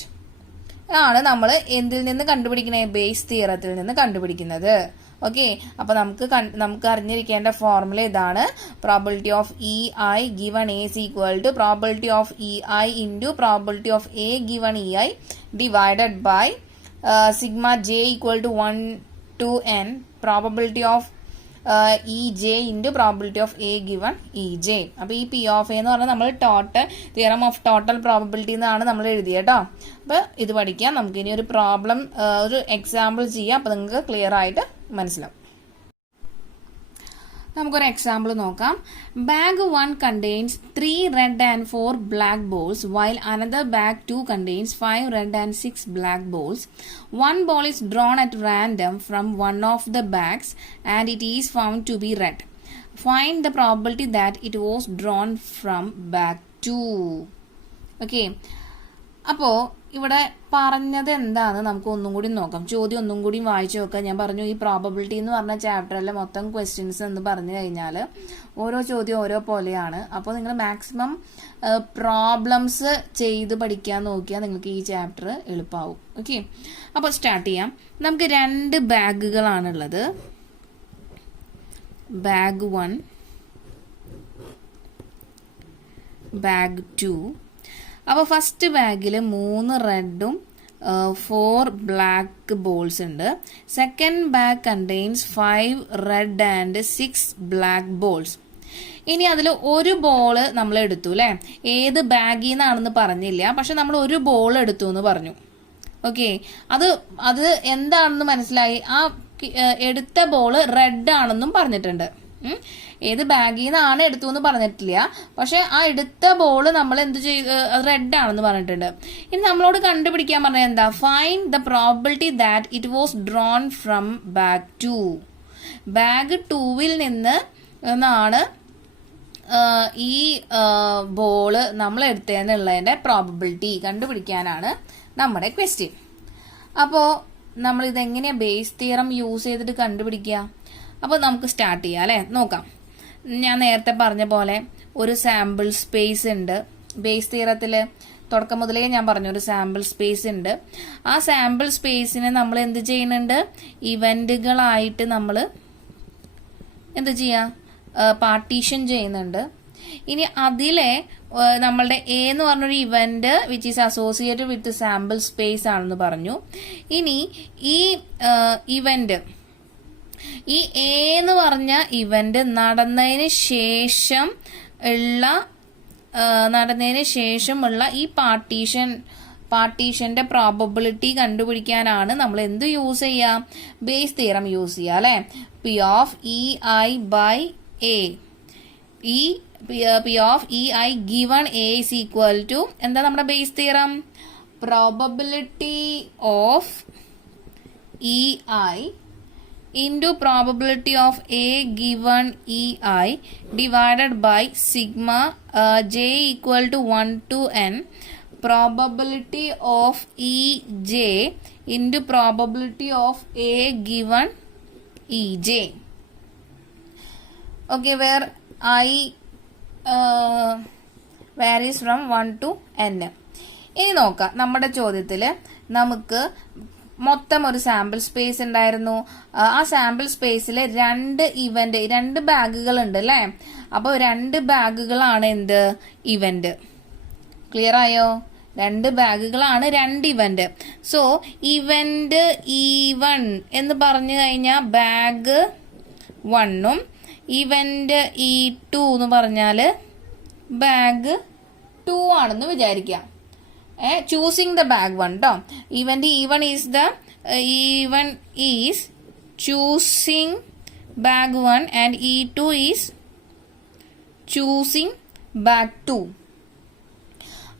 ആണ് നമ്മൾ എന്തിൽ നിന്ന് കണ്ടുപിടിക്കുന്നത്? ബേസ് തിയറത്തിൽ നിന്ന് കണ്ടുപിടിക്കുന്നത്. ഓക്കെ, അപ്പൊ നമുക്ക് അറിഞ്ഞിരിക്കേണ്ട ഫോർമുല ഇതാണ്. Probability of E I given A is equal to probability of E I into probability of A given E I divided by sigma J equal to 1 to n probability of E J into probability of A given E J. അപ്പോൾ ഈ പി ഓഫ് എ എന്ന് പറഞ്ഞാൽ നമ്മൾ തിയറം ഓഫ് ടോട്ടൽ പ്രോബിലിറ്റി എന്നാണ് നമ്മൾ എഴുതിയത് കേട്ടോ. അപ്പോൾ ഇത് പഠിക്കാം. നമുക്കിനി ഒരു പ്രോബ്ലം, ഒരു എക്സാമ്പിൾ ചെയ്യാം. അപ്പോൾ നിങ്ങൾക്ക് ക്ലിയർ ആയിട്ട് മനസ്സിലാവും. നമുക്കൊരു എക്സാമ്പിൾ നോക്കാം. Bag 1 contains 3 red and 4 black balls, while another bag 2 contains 5 red and 6 black balls. One ball is drawn at random from one of the bags and it is found to be red. Find the probability that it was drawn from bag 2. Okay. അപ്പോൾ ഇവിടെ പറഞ്ഞത് എന്താന്ന് നമുക്ക് ഒന്നും കൂടി നോക്കാം. ചോദ്യം ഒന്നും കൂടി വായിച്ചു നോക്കാം. ഞാൻ പറഞ്ഞു ഈ പ്രോബബിലിറ്റി എന്ന് പറഞ്ഞ ചാപ്റ്ററിലെ മൊത്തം ക്വസ്റ്റ്യൻസ് എന്ന് പറഞ്ഞു കഴിഞ്ഞാൽ ഓരോ ചോദ്യം ഓരോ പോലെയാണ്. അപ്പോൾ നിങ്ങൾ മാക്സിമം പ്രോബ്ലംസ് ചെയ്ത് പഠിക്കാൻ നോക്കിയാൽ നിങ്ങൾക്ക് ഈ ചാപ്റ്റർ എളുപ്പമാവും. ഓക്കെ, അപ്പോൾ സ്റ്റാർട്ട് ചെയ്യാം. നമുക്ക് 2 ബാഗുകളാണുള്ളത്. Bag 1, bag 2. അപ്പോൾ ഫസ്റ്റ് ബാഗിൽ 3 റെഡും 4 ബ്ലാക്ക് ബോൾസ് ഉണ്ട്. Second bag contains 5 red and 6 black balls. ഇനി അതിൽ ഒരു ബോള് നമ്മൾ എടുത്തു അല്ലേ? ഏത് ബാഗിൽ നിന്നാണെന്ന് പറഞ്ഞില്ല, പക്ഷെ നമ്മൾ ഒരു ബോൾ എടുത്തു എന്ന് പറഞ്ഞു. ഓക്കെ, അത് എന്താണെന്ന് മനസ്സിലായി. ആ എടുത്ത ബോള് റെഡ് ആണെന്നും പറഞ്ഞിട്ടുണ്ട്. ഏത് ബാഗിൽ നിന്നാണ് എടുത്തു എന്ന് പറഞ്ഞിട്ടില്ല, പക്ഷെ ആ എടുത്ത ബോൾ നമ്മൾ എന്ത് ചെയ്ത് റെഡ് ആണെന്ന് പറഞ്ഞിട്ടുണ്ട്. ഇനി നമ്മളോട് കണ്ടുപിടിക്കാൻ പറഞ്ഞത് എന്താ? Find the probability that it was drawn from bag 2. Bag 2വിൽ നിന്നാണ് ഈ ബോള് നമ്മൾ എടുത്തതെന്നുള്ളതിന്റെ പ്രോബിലിറ്റി കണ്ടുപിടിക്കാനാണ് നമ്മുടെ ക്വസ്റ്റ്യൻ. അപ്പോൾ നമ്മൾ ഇതെങ്ങനെയാ ബേസ് തിയറം യൂസ് ചെയ്തിട്ട് കണ്ടുപിടിക്കുക? അപ്പോൾ നമുക്ക് സ്റ്റാർട്ട് ചെയ്യാം അല്ലേ? നോക്കാം. ഞാൻ നേരത്തെ പറഞ്ഞ പോലെ ഒരു സാമ്പിൾ സ്പേസ് ഉണ്ട്. ബേസ് തിയറത്തിൽ തുടക്കം മുതലേ ഞാൻ പറഞ്ഞു ഒരു സാമ്പിൾ സ്പേസ് ഉണ്ട്. ആ സാമ്പിൾ സ്പേസിനെ നമ്മൾ എന്ത് ചെയ്യുന്നുണ്ട്? ഇവന്റുകളായിട്ട് നമ്മൾ എന്ത് ചെയ്യാം? പാർട്ടീഷൻ ചെയ്യുന്നുണ്ട്. ഇനി അതിലെ നമ്മളുടെ എ എന്ന് പറഞ്ഞൊരു event which is associated with sample space ആണെന്ന് പറഞ്ഞു. ഇനി ഈ ഇവന്റ്, ഈ എ എന്ന് പറഞ്ഞ ഇവന്റ് നടന്നതിന് ശേഷമുള്ള ഈ പാർട്ടീഷന്റെ പ്രോബബിലിറ്റി കണ്ടുപിടിക്കാനാണ് നമ്മൾ എന്ത് യൂസ് ചെയ്യുക? ബേസ് തിയറം യൂസ് ചെയ്യുക അല്ലെ? P of E I by A. P of E I given A is equal to എന്താ നമ്മുടെ Bayes theorem? Probability of E I into probability of A given EI divided by sigma J equal to 1 to n probability of EJ into probability of A given EJ. Okay, where I varies from 1 to n. ഇനി നോക്കാം. നമ്മുടെ ചോദ്യത്തിൽ നമുക്ക് മൊത്തം ഒരു സാമ്പിൾ സ്പേസ് ഉണ്ടായിരുന്നു. ആ സാമ്പിൾ സ്പേസിൽ 2 ബാഗുകൾ ഉണ്ട് അല്ലേ? അപ്പോൾ 2 ബാഗുകളാണ് എന്ത്? ഇവന്റ്. ക്ലിയർ ആയോ? 2 ബാഗുകളാണ് 2 ഇവന്റ്. സോ ഇവന്റ് E1 എന്ന് പറഞ്ഞു കഴിഞ്ഞാൽ ബാഗ് 1ഉം ഇവന്റ് E2 എന്ന് പറഞ്ഞാൽ ബാഗ് 2 ആണെന്ന് വിചാരിക്കാം. Choosing the bag 1 ട്ടോ. Event E1 is choosing bag 1 and E2 is choosing bag 2.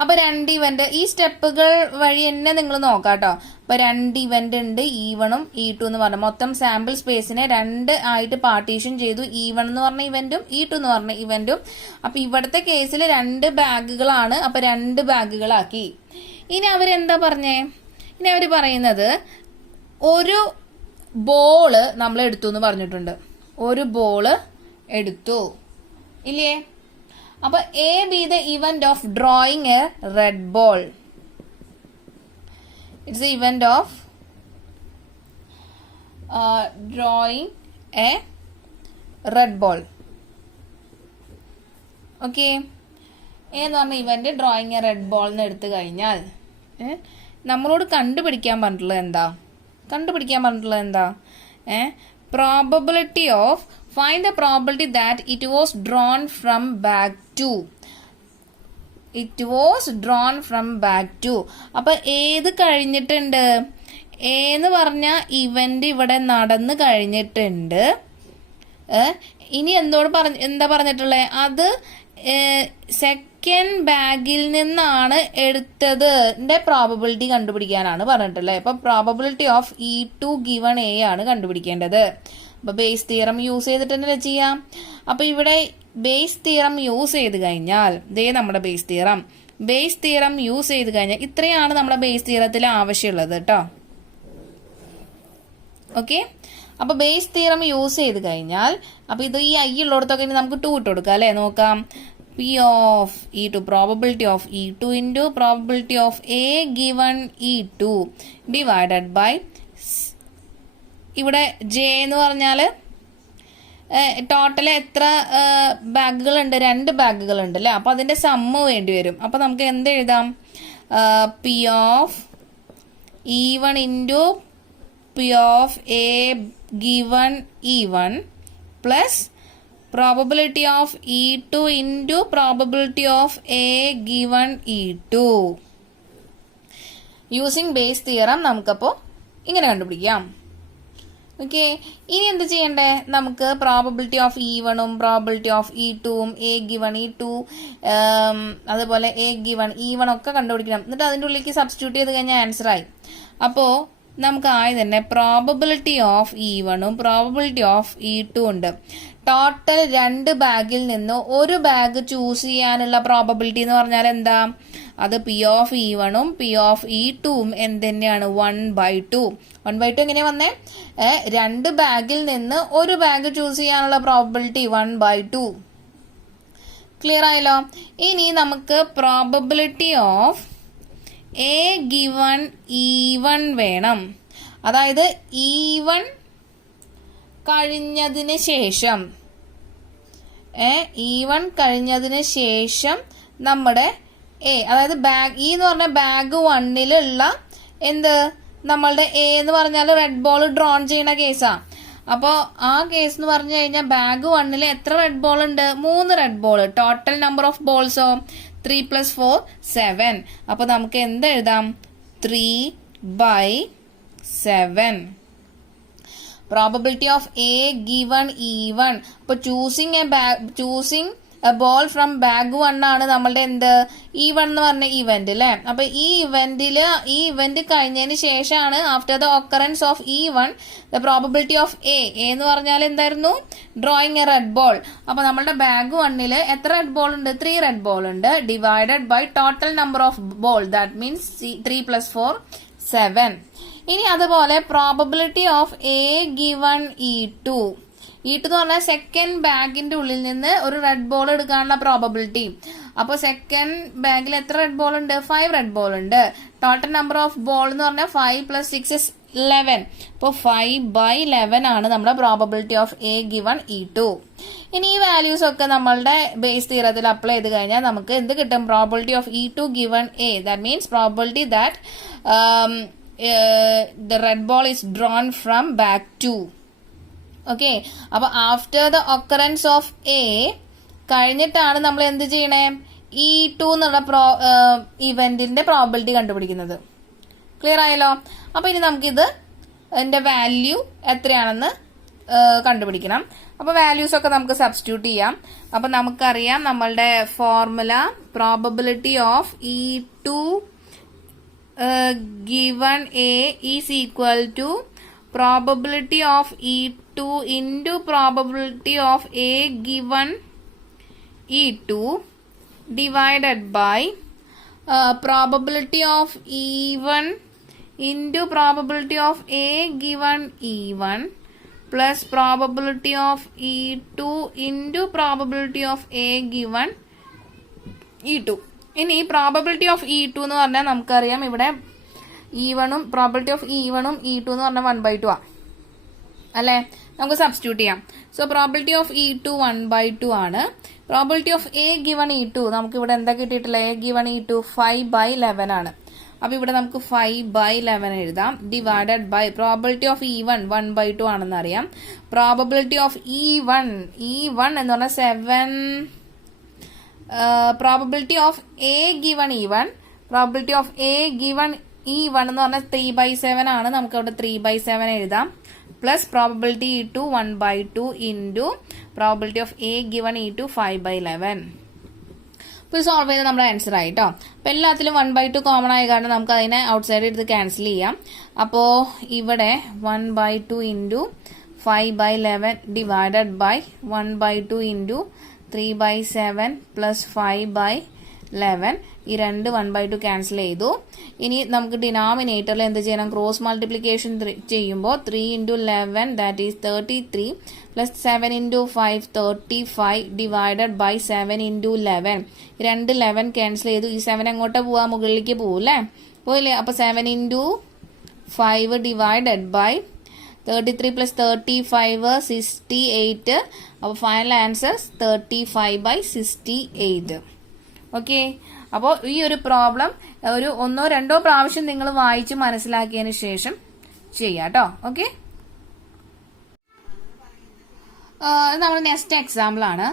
അപ്പൊ 2 ഇവന്റ് ഈ സ്റ്റെപ്പുകൾ വഴി തന്നെ നിങ്ങൾ നോക്കാട്ടോ. അപ്പൊ 2 ഇവന്റ് ഉണ്ട്, E1ഉം E2 എന്ന് പറഞ്ഞ മൊത്തം സാമ്പിൾ സ്പേസിനെ 2 ആയിട്ട് പാർട്ടീഷൻ ചെയ്തു. E1 എന്ന് പറഞ്ഞ ഇവന്റും E2 എന്ന് പറഞ്ഞ ഇവന്റും. അപ്പൊ ഇവിടുത്തെ കേസിൽ 2 ബാഗുകളാണ്. അപ്പൊ 2 ബാഗുകളാക്കി. ഇനി അവരെന്താ പറഞ്ഞേ? ഇനി അവർ പറയുന്നത് ഒരു ബോള് നമ്മൾ എടുത്തു എന്ന് പറഞ്ഞിട്ടുണ്ട്. ഒരു ബോള് എടുത്തു ഇല്ലേ? അപ്പൊ A be the event of drawing a red ball. It's the event of drawing a red ball. Okay, എന്ന് പറഞ്ഞ event drawing a red ball എന്ന് എടുത്തു കഴിഞ്ഞാൽ നമ്മളോട് കണ്ടുപിടിക്കാൻ പറഞ്ഞിട്ടുള്ളത് എന്താ? Probability of find the probability that it was drawn from bag two. അപ്പൊ ഏത് കഴിഞ്ഞിട്ടുണ്ട്? എന്ന് പറഞ്ഞ ഇവന്റ് ഇവിടെ നടന്നു കഴിഞ്ഞിട്ടുണ്ട്. ഇനി എന്താ പറഞ്ഞിട്ടുള്ളത്? അത് സെക്കൻഡ് ബാഗിൽ നിന്നാണ് എടുത്തത് പ്രോബബിലിറ്റി കണ്ടുപിടിക്കാനാണ് പറഞ്ഞിട്ടുള്ളത്. അപ്പൊ probability of E2 given A ആണ് കണ്ടുപിടിക്കേണ്ടത്. അപ്പൊ ബേസ് തിയറം യൂസ് ചെയ്തിട്ട് തന്നെ ചെയ്യാം. അപ്പൊ ഇവിടെ ബേസ് തിയറം യൂസ് ചെയ്ത് കഴിഞ്ഞാൽ നമ്മുടെ ബേസ് തിയറം യൂസ് ചെയ്ത് കഴിഞ്ഞാൽ ഇത്രയാണ് നമ്മുടെ ബേസ് തിയറത്തിൽ ആവശ്യമുള്ളത് കേട്ടോ. ഓക്കെ, അപ്പൊ ബേസ് തിയറം യൂസ് ചെയ്ത് കഴിഞ്ഞാൽ അപ്പൊ ഇത് ഈ ഐ ഉള്ളിടത്തൊക്കെ നമുക്ക് 2 ഇട്ട് കൊടുക്കാം അല്ലെ? നോക്കാം. P of E2, probability of E2 into probability of A given E2 divided by ഇവിടെ J എന്ന് പറഞ്ഞാല് ടോട്ടൽ എത്ര ബാഗുകൾ ഉണ്ട്? 2 ബാഗുകൾ ഉണ്ട് അല്ലെ? അപ്പൊ അതിന്റെ സമ്മ് വേണ്ടി വരും. അപ്പൊ നമുക്ക് എന്ത് എഴുതാം? P of E1 into P of A given E1 plus probability of E2 into probability of A given E2. Using Bayes theorem നമുക്കപ്പോൾ ഇങ്ങനെ കണ്ടുപിടിക്കാം. ഓക്കെ, ഇനി എന്ത് ചെയ്യണ്ടേ? നമുക്ക് പ്രോബബിലിറ്റി ഓഫ് E1ഉം പ്രോബബിലിറ്റി ഓഫ് E2ഉം A given E2 അതുപോലെ A given E1 ഒക്കെ കണ്ടുപിടിക്കണം. എന്നിട്ട് അതിൻ്റെ ഉള്ളിലേക്ക് സബ്സ്റ്റിറ്റ്യൂട്ട് ചെയ്ത് കഴിഞ്ഞാൽ ആൻസർ ആയി. അപ്പോൾ നമുക്ക് ആയി തന്നെ പ്രോബബിലിറ്റി ഓഫ് E1ഉം പ്രോബബിലിറ്റി ഓഫ് E2 ഉണ്ട്. ടോട്ടൽ 2 ബാഗിൽ നിന്ന് ഒരു ബാഗ് ചൂസ് ചെയ്യാനുള്ള പ്രോബബിലിറ്റി എന്ന് പറഞ്ഞാൽ എന്താ? അത് P ഓഫ് E1ഉം P ഓഫ് E2ഉം എന്ത് തന്നെയാണ്? 1/2. 1/2 എങ്ങനെയാ വന്നേ? 2 ബാഗിൽ നിന്ന് ഒരു ബാഗ് ചൂസ് ചെയ്യാനുള്ള പ്രോബബിലിറ്റി 1/2. ക്ലിയർ ആയല്ലോ? ഇനി നമുക്ക് probability of A given E1 വേണം. അതായത് E1 കഴിഞ്ഞതിന് ശേഷം നമ്മുടെ A, അതായത് ബാഗ് E എന്ന് പറഞ്ഞ ബാഗ് 1ലുള്ള നമ്മളുടെ A എന്ന് പറഞ്ഞാൽ റെഡ് ബോൾ ഡ്രോൺ ചെയ്യുന്ന കേസാ. അപ്പോൾ ആ കേസ് എന്ന് പറഞ്ഞു കഴിഞ്ഞാൽ ബാഗ് 1ൽ എത്ര റെഡ് ബോൾ ഉണ്ട്? 3 red ball. Total number of ബോൾസോ 3 + 4 7. അപ്പൊ നമുക്ക് എന്ത് എഴുതാം? 3/7. Probability of A given E1. അപ്പൊ choosing a ball from bag 1 ആണ് നമ്മളുടെ E1 എന്ന് പറഞ്ഞ ഇവന്റ് അല്ലെ? അപ്പൊ ഈ ഇവന്റ് കഴിഞ്ഞതിന് ശേഷമാണ് after the occurrence of E1 the probability of A എന്ന് പറഞ്ഞാൽ എന്തായിരുന്നു? Drawing a red ball. അപ്പൊ നമ്മളുടെ ബാഗ് 1ൽ എത്ര റെഡ് ബോൾ ഉണ്ട്? 3 റെഡ് ബോൾ ഉണ്ട്. Divided by total number of ball, that means 3 + 4 7. ഇനി അതുപോലെ probability of A given E2 എന്ന് പറഞ്ഞാൽ സെക്കൻഡ് ബാഗിന്റെ ഉള്ളിൽ നിന്ന് ഒരു റെഡ് ബോൾ എടുക്കാനുള്ള പ്രോബബിലിറ്റി. അപ്പോൾ സെക്കൻഡ് ബാഗിൽ എത്ര റെഡ് ബോൾ ഉണ്ട്? 5 റെഡ് ബോൾ ഉണ്ട്. ടോട്ടൽ നമ്പർ ഓഫ് ബോൾ എന്ന് പറഞ്ഞാൽ 5 + 6 is 11. അപ്പോൾ 5/11 ആണ് നമ്മുടെ probability of A given E2. ഇനി ഈ വാല്യൂസ് ഒക്കെ നമ്മളുടെ ബേസ് തിയറത്തിൽ അപ്ലൈ ചെയ്ത് കഴിഞ്ഞാൽ നമുക്ക് എന്ത് കിട്ടും? Probability of E2 given A, that means probability that the red ball is drawn from back 2. ഓക്കെ, അപ്പൊ after the occurrence of A കഴിഞ്ഞിട്ടാണ് നമ്മൾ എന്ത് ചെയ്യണേ? E2 എന്നുള്ള ഇവന്റിന്റെ പ്രോബബിലിറ്റി കണ്ടുപിടിക്കുന്നത്. ക്ലിയർ ആയല്ലോ? അപ്പൊ ഇനി നമുക്കിത് എന്റെ വാല്യൂ എത്രയാണെന്ന് കണ്ടുപിടിക്കണം. അപ്പൊ വാല്യൂസ് ഒക്കെ നമുക്ക് സബ്സ്റ്റിറ്റ്യൂട്ട് ചെയ്യാം. അപ്പൊ നമുക്കറിയാം നമ്മളുടെ formula probability of E2 given A is equal to probability of E2 into probability of A given E2 divided by probability of E1 into probability of A given E1 plus probability of E2 into probability of A given E2. ഇനി പ്രോബബിലിറ്റി ഓഫ് E2 എന്ന് പറഞ്ഞാൽ നമുക്കറിയാം ഇവിടെ E1ഉം പ്രോബബിലിറ്റി ഓഫ് E1ഉം E2 എന്ന് പറഞ്ഞാൽ 1/2 ആണ് അല്ലേ. നമുക്ക് സബ്സ്റ്റിറ്റ്യൂട്ട് ചെയ്യാം. സോ പ്രോബിലിറ്റി ഓഫ് E2 1/2 ആണ്. Probability of A given E2 നമുക്ക് ഇവിടെ എന്താ കിട്ടിയിട്ടില്ല, A ഗിവൺ E2 5/11 ആണ്. അപ്പൊ ഇവിടെ നമുക്ക് 5/11 എഴുതാം. Divided by probability of E1 1/2 ആണെന്ന് അറിയാം. പ്രോബിലിറ്റി ഓഫ് E1 എന്ന് പറഞ്ഞാൽ 7. Probability of A given E1, probability of A given E1 എന്ന് പറഞ്ഞാൽ 3/7 ആണ്. നമുക്ക് അവിടെ 3/7 എഴുതാം. Plus probability E2 1/2 into probability of A given E2 5/11. ഇപ്പോൾ സോൾവ് ചെയ്ത് നമ്മുടെ ആൻസർ ആയിട്ടോ. അപ്പം എല്ലാത്തിലും 1/2 കോമൺ ആയ കാരണം നമുക്ക് അതിനെ ഔട്ട് സൈഡ് എടുത്ത് ക്യാൻസൽ ചെയ്യാം. അപ്പോൾ ഇവിടെ 1/2 into 5/11 divided by 1/2 into 3/7 plus 5/11. ഈ രണ്ട് 1/2 ക്യാൻസൽ ചെയ്തു. ഇനി നമുക്ക് ഡിനോമിനേറ്ററിൽ എന്ത് ചെയ്യണം, ക്രോസ് മൾട്ടിപ്ലിക്കേഷൻ ചെയ്യുമ്പോൾ 3 into 11 that is 33 plus 7 into 5 35 divided by 7 into 11. രണ്ട് 11 ക്യാൻസൽ ചെയ്തു. ഈ 7 എങ്ങോട്ടാ പോവാ, മുകളിലേക്ക് പോവില്ലേ, പോയില്ലേ. അപ്പോൾ 7 ഇൻറ്റു 5 ഡിവൈഡഡ് ബൈ 33 പ്ലസ് 35 68. അപ്പോൾ ഫൈനൽ ആൻസർ 35/68. ഓക്കെ. അപ്പോൾ ഈ ഒരു പ്രോബ്ലം ഒരു 1-2 പ്രാവശ്യം നിങ്ങൾ വായിച്ച് മനസ്സിലാക്കിയതിന് ശേഷം ചെയ്യാം കേട്ടോ. ഓക്കെ. നമ്മുടെ നെക്സ്റ്റ് എക്സാമ്പിൾ ആണ്.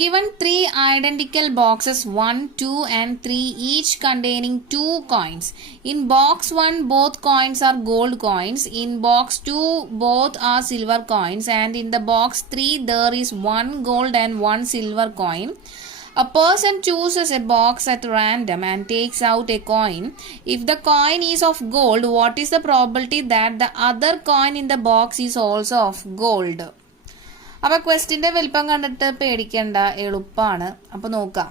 Given 3 identical boxes 1, 2 and 3 each containing 2 coins. In box 1 both coins are gold coins. In box 2 both are silver coins. And in the box 3 there is 1 gold and 1 silver coin. A person chooses a box at random and takes out a coin. If the coin is of gold, what is the probability that the other coin in the box is also of gold? അപ്പോൾ ക്വസ്റ്റ്യൻ്റെ വലിപ്പം കണ്ടിട്ട് പേടിക്കണ്ട, എളുപ്പമാണ്. അപ്പോൾ നോക്കാം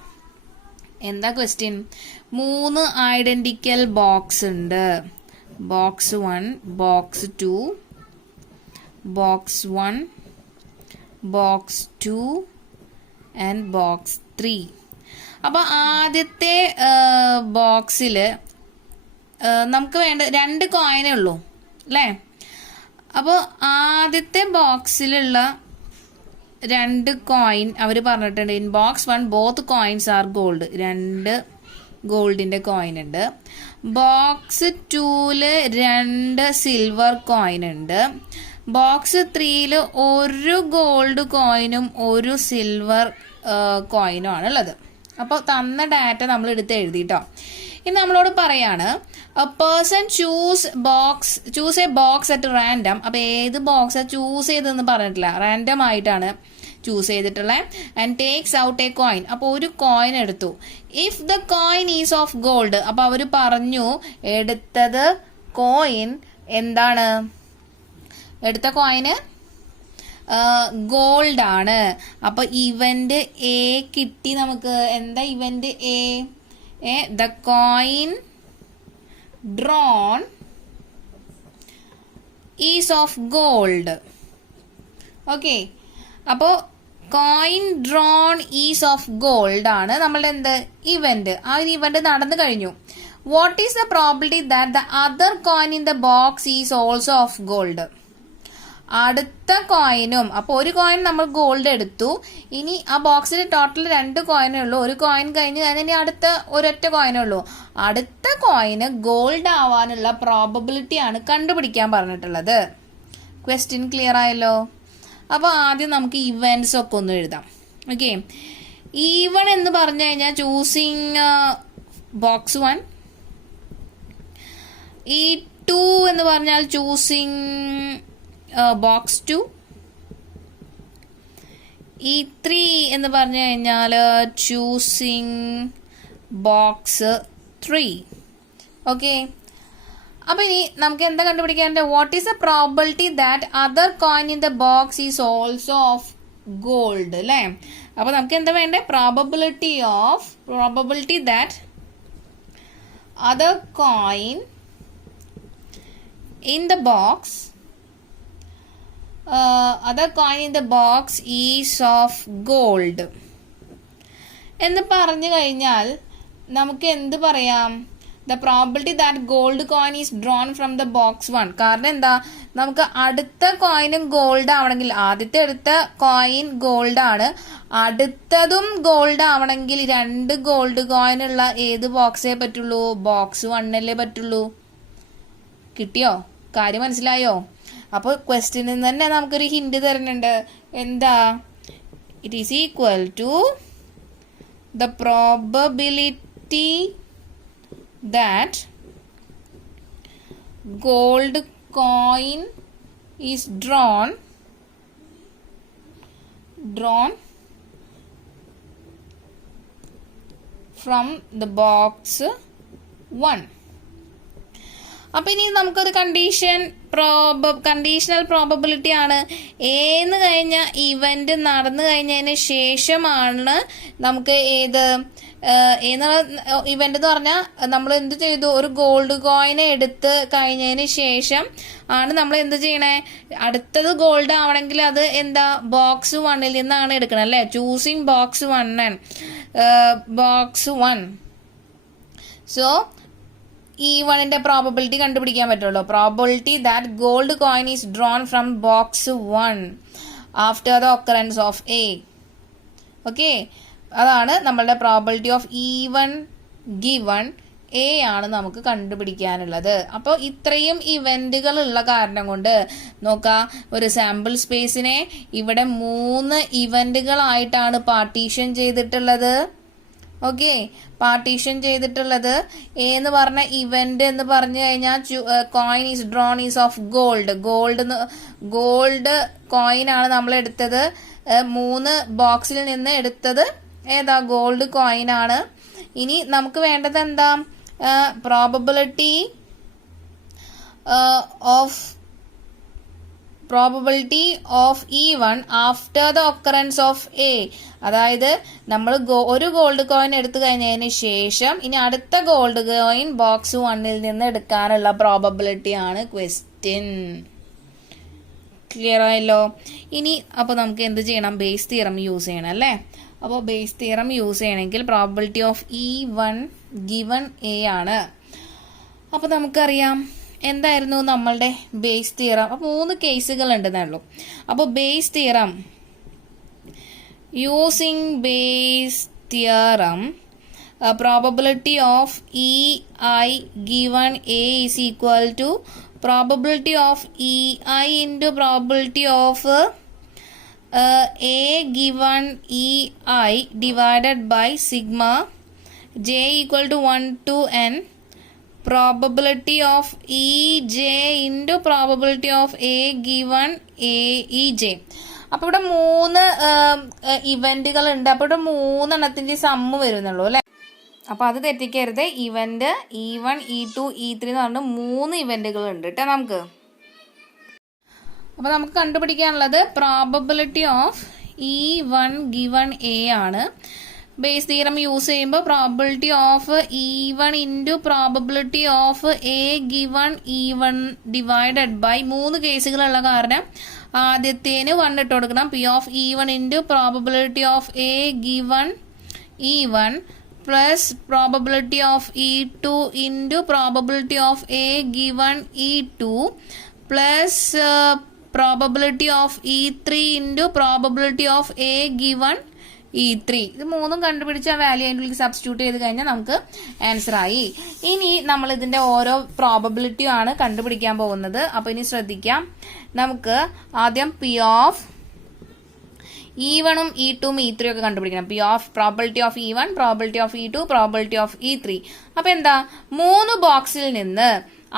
എന്താ ക്വസ്റ്റ്യൻ. 3 ഐഡന്റിക്കൽ ബോക്സ് ഉണ്ട്. Box 1, box 2, box 1, box 2 and box 3. അപ്പോൾ ആദ്യത്തെ ബോക്സിൽ നമുക്ക് വേണ്ട 2 കോയിനേ ഉള്ളൂ അല്ലേ. അപ്പോൾ ആദ്യത്തെ ബോക്സിലുള്ള 2 കോയിൻ അവർ പറഞ്ഞിട്ടുണ്ട്. In box 1 both coins are gold. 2 ഗോൾഡിന്റെ കോയിൻ ഉണ്ട്. ബോക്സ് 2 2 സിൽവർ കോയിൻ ഉണ്ട്. ബോക്സ് 3 1 ഗോൾഡ് കോയിനും 1 സിൽവർ കോയിനും ആണ് ഉള്ളത്. അപ്പോൾ തന്ന ഡാറ്റ നമ്മൾ എടുത്ത് എഴുതിട്ടോ. ഇനി നമ്മളോട് പറയാണ് person choose A box at random. അപ്പോൾ ഏത് ബോക്സ് ചൂസ് ചെയ്തെന്ന് പറഞ്ഞിട്ടില്ല, റാൻഡം ആയിട്ടാണ് ചൂസ് ചെയ്തിട്ടുള്ളത്. And takes out A coin. അപ്പോൾ ഒരു കോയിൻ എടുത്തു. If the coin is of gold. അപ്പോൾ അവർ പറഞ്ഞു എടുത്തത് കോയിൻ എന്താണ്, എടുത്ത കോയിന് ഗോൾഡ് ആണ്. അപ്പൊ ഇവന്റ് എ കിട്ടി നമുക്ക്. എന്താ event A? The coin drawn is of gold. Okay. അപ്പോ coin drawn is of gold ആണ് നമ്മളുടെ എന്ത് ഇവന്റ്. ആ ഒരു ഇവന്റ് നടന്നു കഴിഞ്ഞു. What is the probability that the other coin in the box is also of gold. അടുത്ത കോയിനും. അപ്പോൾ ഒരു കോയിൻ നമ്മൾ ഗോൾഡ് എടുത്തു. ഇനി ആ ബോക്സിൽ ടോട്ടൽ 2 കോയിനേ ഉള്ളൂ. ഒരു കോയിൻ കഴിഞ്ഞ് ഇനി അടുത്ത ഒരൊറ്റ കോയിനേ ഉള്ളൂ. അടുത്ത കോയിന് ഗോൾഡ് ആവാനുള്ള പ്രോബബിലിറ്റി ആണ് കണ്ടുപിടിക്കാൻ പറഞ്ഞിട്ടുള്ളത്. ക്വസ്റ്റ്യൻ ക്ലിയർ ആയല്ലോ. അപ്പോൾ ആദ്യം നമുക്ക് ഇവന്റ്സ് ഒക്കെ ഒന്ന് എഴുതാം. ഓക്കെ. ഈവൺ എന്ന് പറഞ്ഞു കഴിഞ്ഞാൽ ചൂസിങ് ബോക്സ് 1. E2 എന്ന് പറഞ്ഞാൽ ചൂസിങ് ബോക്സ് 2. E3 എന്ന് പറഞ്ഞു കഴിഞ്ഞാൽ ചൂസിങ് ബോക്സ് 3. ഓക്കെ. അപ്പൊ ഇനി നമുക്ക് എന്താ കണ്ടുപിടിക്കാനുണ്ട്? What is the probability that other coin in the box is also of gold അല്ലേ. അപ്പൊ നമുക്ക് എന്താ വേണ്ടേ? Probability that other coin in the box other coin in the box is of gold എന്ന് പറഞ്ഞു കഴിഞ്ഞാൽ നമുക്ക് എന്ത് പറയാം? The probability that gold coin is drawn from the box 1. കാരണം എന്താ, നമുക്ക് അടുത്ത കോയിനും ഗോൾഡ് ആവണമെങ്കിൽ, ആദ്യത്തെ എടുത്ത കോയിൻ ഗോൾഡ് ആണ്, അടുത്തതും ഗോൾഡ് ആവണമെങ്കിൽ 2 ഗോൾഡ് കോയിൻ ഉള്ള ഏത് ബോക്സേ പറ്റുള്ളൂ? ബോക്സ് 1 പറ്റുള്ളൂ. കിട്ടിയോ? കാര്യം മനസ്സിലായോ? അപ്പോൾ ക്വസ്റ്റ്യനിൽ തന്നെ നമുക്കൊരു ഹിന്റ് തരുന്നുണ്ട്. എന്താ? It is equal to the probability that gold coin is drawn from the box 1. അപ്പം ഇനി നമുക്കൊരു കണ്ടീഷണൽ പ്രോബബിലിറ്റി ആണ്. ഏന്ന് കഴിഞ്ഞ ഇവന്റ് നടന്നു കഴിഞ്ഞതിന് ശേഷമാണ് നമുക്ക് ഇവന്റ് എന്ന് പറഞ്ഞാൽ നമ്മൾ എന്ത് ചെയ്തു? ഒരു ഗോൾഡ് കോയിനെ എടുത്ത് കഴിഞ്ഞതിന് ശേഷം ആണ് നമ്മൾ എന്ത് ചെയ്യണേ? അടുത്തത് ഗോൾഡ് ആവണമെങ്കിൽ അത് എന്താ? ബോക്സ് 1 നിന്നാണ് എടുക്കണം അല്ലേ? Choosing box 1. സോ E1ന്റെ പ്രോബബിലിറ്റി കണ്ടുപിടിക്കാൻ പറ്റുള്ളൂ. Probability that gold coin is drawn from box 1 after the occurrence of A. Okay, അതാണ് നമ്മളുടെ probability of E1 given A ആണ് നമുക്ക് കണ്ടുപിടിക്കാനുള്ളത്. അപ്പോൾ ഇത്രയും ഇവന്റുകൾ ഉള്ള കാരണം കൊണ്ട് നോക്കാം, ഒരു സാമ്പിൾ സ്പേസിനെ ഇവിടെ 3 ഇവന്റുകളായിട്ടാണ് പാർട്ടീഷൻ ചെയ്തിട്ടുള്ളത്. ഓക്കെ, പാർട്ടീഷൻ ചെയ്തിട്ടുള്ളത്. എന്ന് പറഞ്ഞ ഇവന്റ് എന്ന് പറഞ്ഞു കഴിഞ്ഞാൽ coin is drawn is of gold coin ആണ് നമ്മൾ എടുത്തത്. 3 ബോക്സിൽ നിന്ന് എടുത്തത് ഏതാ? ഗോൾഡ് കോയിൻ ആണ്. ഇനി നമുക്ക് വേണ്ടത് എന്താ? Probability of E1 after the occurrence of A. അതായത് നമ്മൾ ഒരു ഗോൾഡ് കോയിൻ എടുത്തു കഴിഞ്ഞതിന് ശേഷം ഇനി അടുത്ത ഗോൾഡ് കോയിൻ ബോക്സ് 1 നിന്ന് എടുക്കാനുള്ള പ്രോബബിലിറ്റി ആണ് ക്വസ്റ്റ്യൻ. ക്ലിയർ ആയല്ലോ? ഇനി അപ്പോൾ നമുക്ക് എന്ത് ചെയ്യണം? ബേസ് തിയറം യൂസ് ചെയ്യണം അല്ലേ? അപ്പോൾ ബേസ് തിയറം യൂസ് ചെയ്യണമെങ്കിൽ probability of E1 given A ആണ്. അപ്പോൾ നമുക്കറിയാം എന്തായിരുന്നു നമ്മളുടെ ബേസ് തിയറം. അപ്പോൾ 3 കേസുകൾ ഉണ്ടെന്നുള്ളൂ. അപ്പോൾ Bayes theorem, using Bayes theorem, probability of EI given A is equal to probability of EI into probability of A given EI divided by sigma j equal to 1 to n probability of EJ into probability of A given EJ. അപ്പോൾ ഇവിടെ 3 ഇവന്റുകൾ ഉണ്ട്. അപ്പോൾ ഇവിടെ 3 എണ്ണത്തിന്റെ സമ്മ് വരുന്നുള്ളൂ അല്ലെ? അപ്പോൾ അത് തെറ്റിക്കരുത്. ഇവന്റ് E1 E2 E3 എന്ന് പറഞ്ഞ 3 ഇവന്റുകൾ ഉണ്ട് കേട്ടോ നമുക്ക്. അപ്പോൾ നമുക്ക് കണ്ടുപിടിക്കാനുള്ളത് probability of E1 given A ആണ്. ബേസ് തിയറം യൂസ് ചെയ്യുമ്പോൾ probability of E1 into probability of A given E1 divided by 3 കേസുകളുള്ള കാരണം ആദ്യത്തേന് 1 ഇട്ട് കൊടുക്കണം. P of E1 into probability of A given E1 plus probability of E2 into probability of A given E2 plus probability of E3 into probability of A given E3. ഇത് 3 കണ്ടുപിടിച്ച വാല്യൂ അതിലേക്ക് സബ്സ്റ്റിറ്റ്യൂട്ട് ചെയ്ത് കഴിഞ്ഞാൽ നമുക്ക് ആൻസർ ആയി. ഇനി നമ്മൾ ഇതിന്റെ ഓരോ പ്രോബബിലിറ്റിയും ആണ് കണ്ടുപിടിക്കാൻ പോകുന്നത്. അപ്പോൾ ഇനി ശ്രദ്ധിക്കാം. നമുക്ക് ആദ്യം P of E1 E2 E3 ഒക്കെ കണ്ടുപിടിക്കണം. P of probability of E1, probability of E2, probability of E3. അപ്പോൾ എന്താ? 3 ബോക്സിൽ നിന്ന്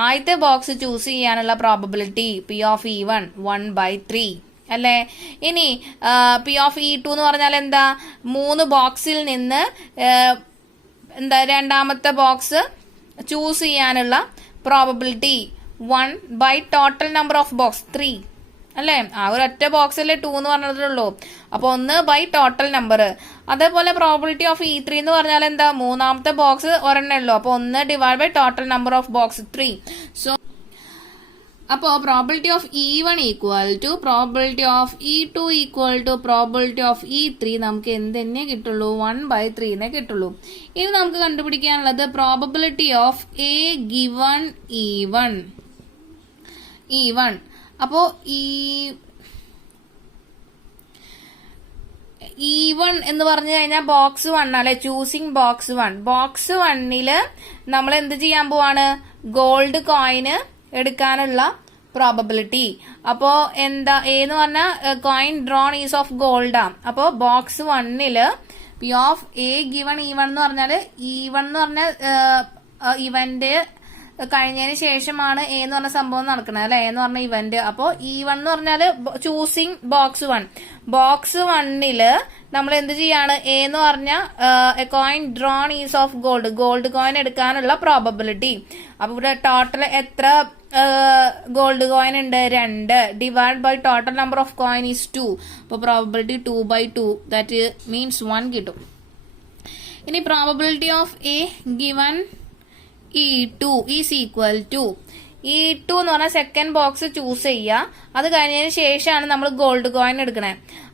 ആദ്യത്തെ ബോക്സ് ചൂസ് ചെയ്യാനുള്ള പ്രോബബിലിറ്റി പി ഓഫ് E1 1/3 അല്ലേ? ഇനി പി ഓഫ് E2 എന്ന് പറഞ്ഞാൽ എന്താ? 3 ബോക്സിൽ നിന്ന് എന്താ രണ്ടാമത്തെ ബോക്സ് ചൂസ് ചെയ്യാനുള്ള probability 1 total number of box 3 അല്ലേ? ആ ഒരു ഒറ്റ ബോക്സിലെ 2 എന്ന് പറഞ്ഞിട്ടുള്ളൂ. അപ്പോൾ 1 ടോട്ടൽ നമ്പർ. അതേപോലെ പ്രോബിലിറ്റി ഓഫ് E3 എന്ന് പറഞ്ഞാൽ എന്താ? മൂന്നാമത്തെ ബോക്സ് ഒരെണ്ണേ ഉള്ളൂ. അപ്പോൾ 1 divide by total number of box 3. So അപ്പോൾ probability of E1 equal to probability of E2 equal to probability of E3 നമുക്ക് എന്തെന്നെ കിട്ടുള്ളൂ 1/3 കിട്ടുള്ളൂ. ഇനി നമുക്ക് കണ്ടുപിടിക്കാനുള്ളത് probability of A given E1. അപ്പോൾ E1 എന്ന് പറഞ്ഞു കഴിഞ്ഞാൽ ബോക്സ് 1 അല്ലെ, ചൂസിങ് ബോക്സ് 1. ബോക്സ് 1 നമ്മൾ എന്ത് ചെയ്യാൻ പോവാണ്, ഗോൾഡ് കോയിന് എടുക്കാനുള്ള പ്രോബബിലിറ്റി. അപ്പോ എന്താ എന്ന് പറഞ്ഞാൽ coin drawn is of Golda. അപ്പോ box 1 P of A given E1 എന്ന് പറഞ്ഞാല് E1 എന്ന് പറഞ്ഞ ഇവന്റ് കഴിഞ്ഞതിന് ശേഷമാണ് എ എന്ന് പറഞ്ഞ സംഭവം നടക്കുന്നത് അല്ലെ, എന്ന് പറഞ്ഞ ഇവന്റ്. അപ്പോ E1 എന്ന് പറഞ്ഞാല് ചൂസിങ് ബോക്സ് 1. ബോക്സ് 1 നമ്മൾ എന്ത് ചെയ്യാണ്, എ എന്ന് പറഞ്ഞ coin drawn is of gold coin എടുക്കാനുള്ള പ്രോബബിലിറ്റി. അപ്പൊ ഇവിടെ ടോട്ടൽ എത്ര ഗോൾഡ് കോയിൻ ഉണ്ട്, 2 divide by total number of coin is 2. അപ്പൊ പ്രോബബിലിറ്റി 2/2 ദാറ്റ് മീൻസ് 1 കിട്ടും. ഇനി probability of A given E2 is equal to E2 എന്ന് പറഞ്ഞാൽ സെക്കൻഡ് ബോക്സ് ചൂസ് ചെയ്യുക. അത് കഴിഞ്ഞതിന് ശേഷമാണ് നമ്മൾ ഗോൾഡ് കോയിൻ എടുക്കണേ.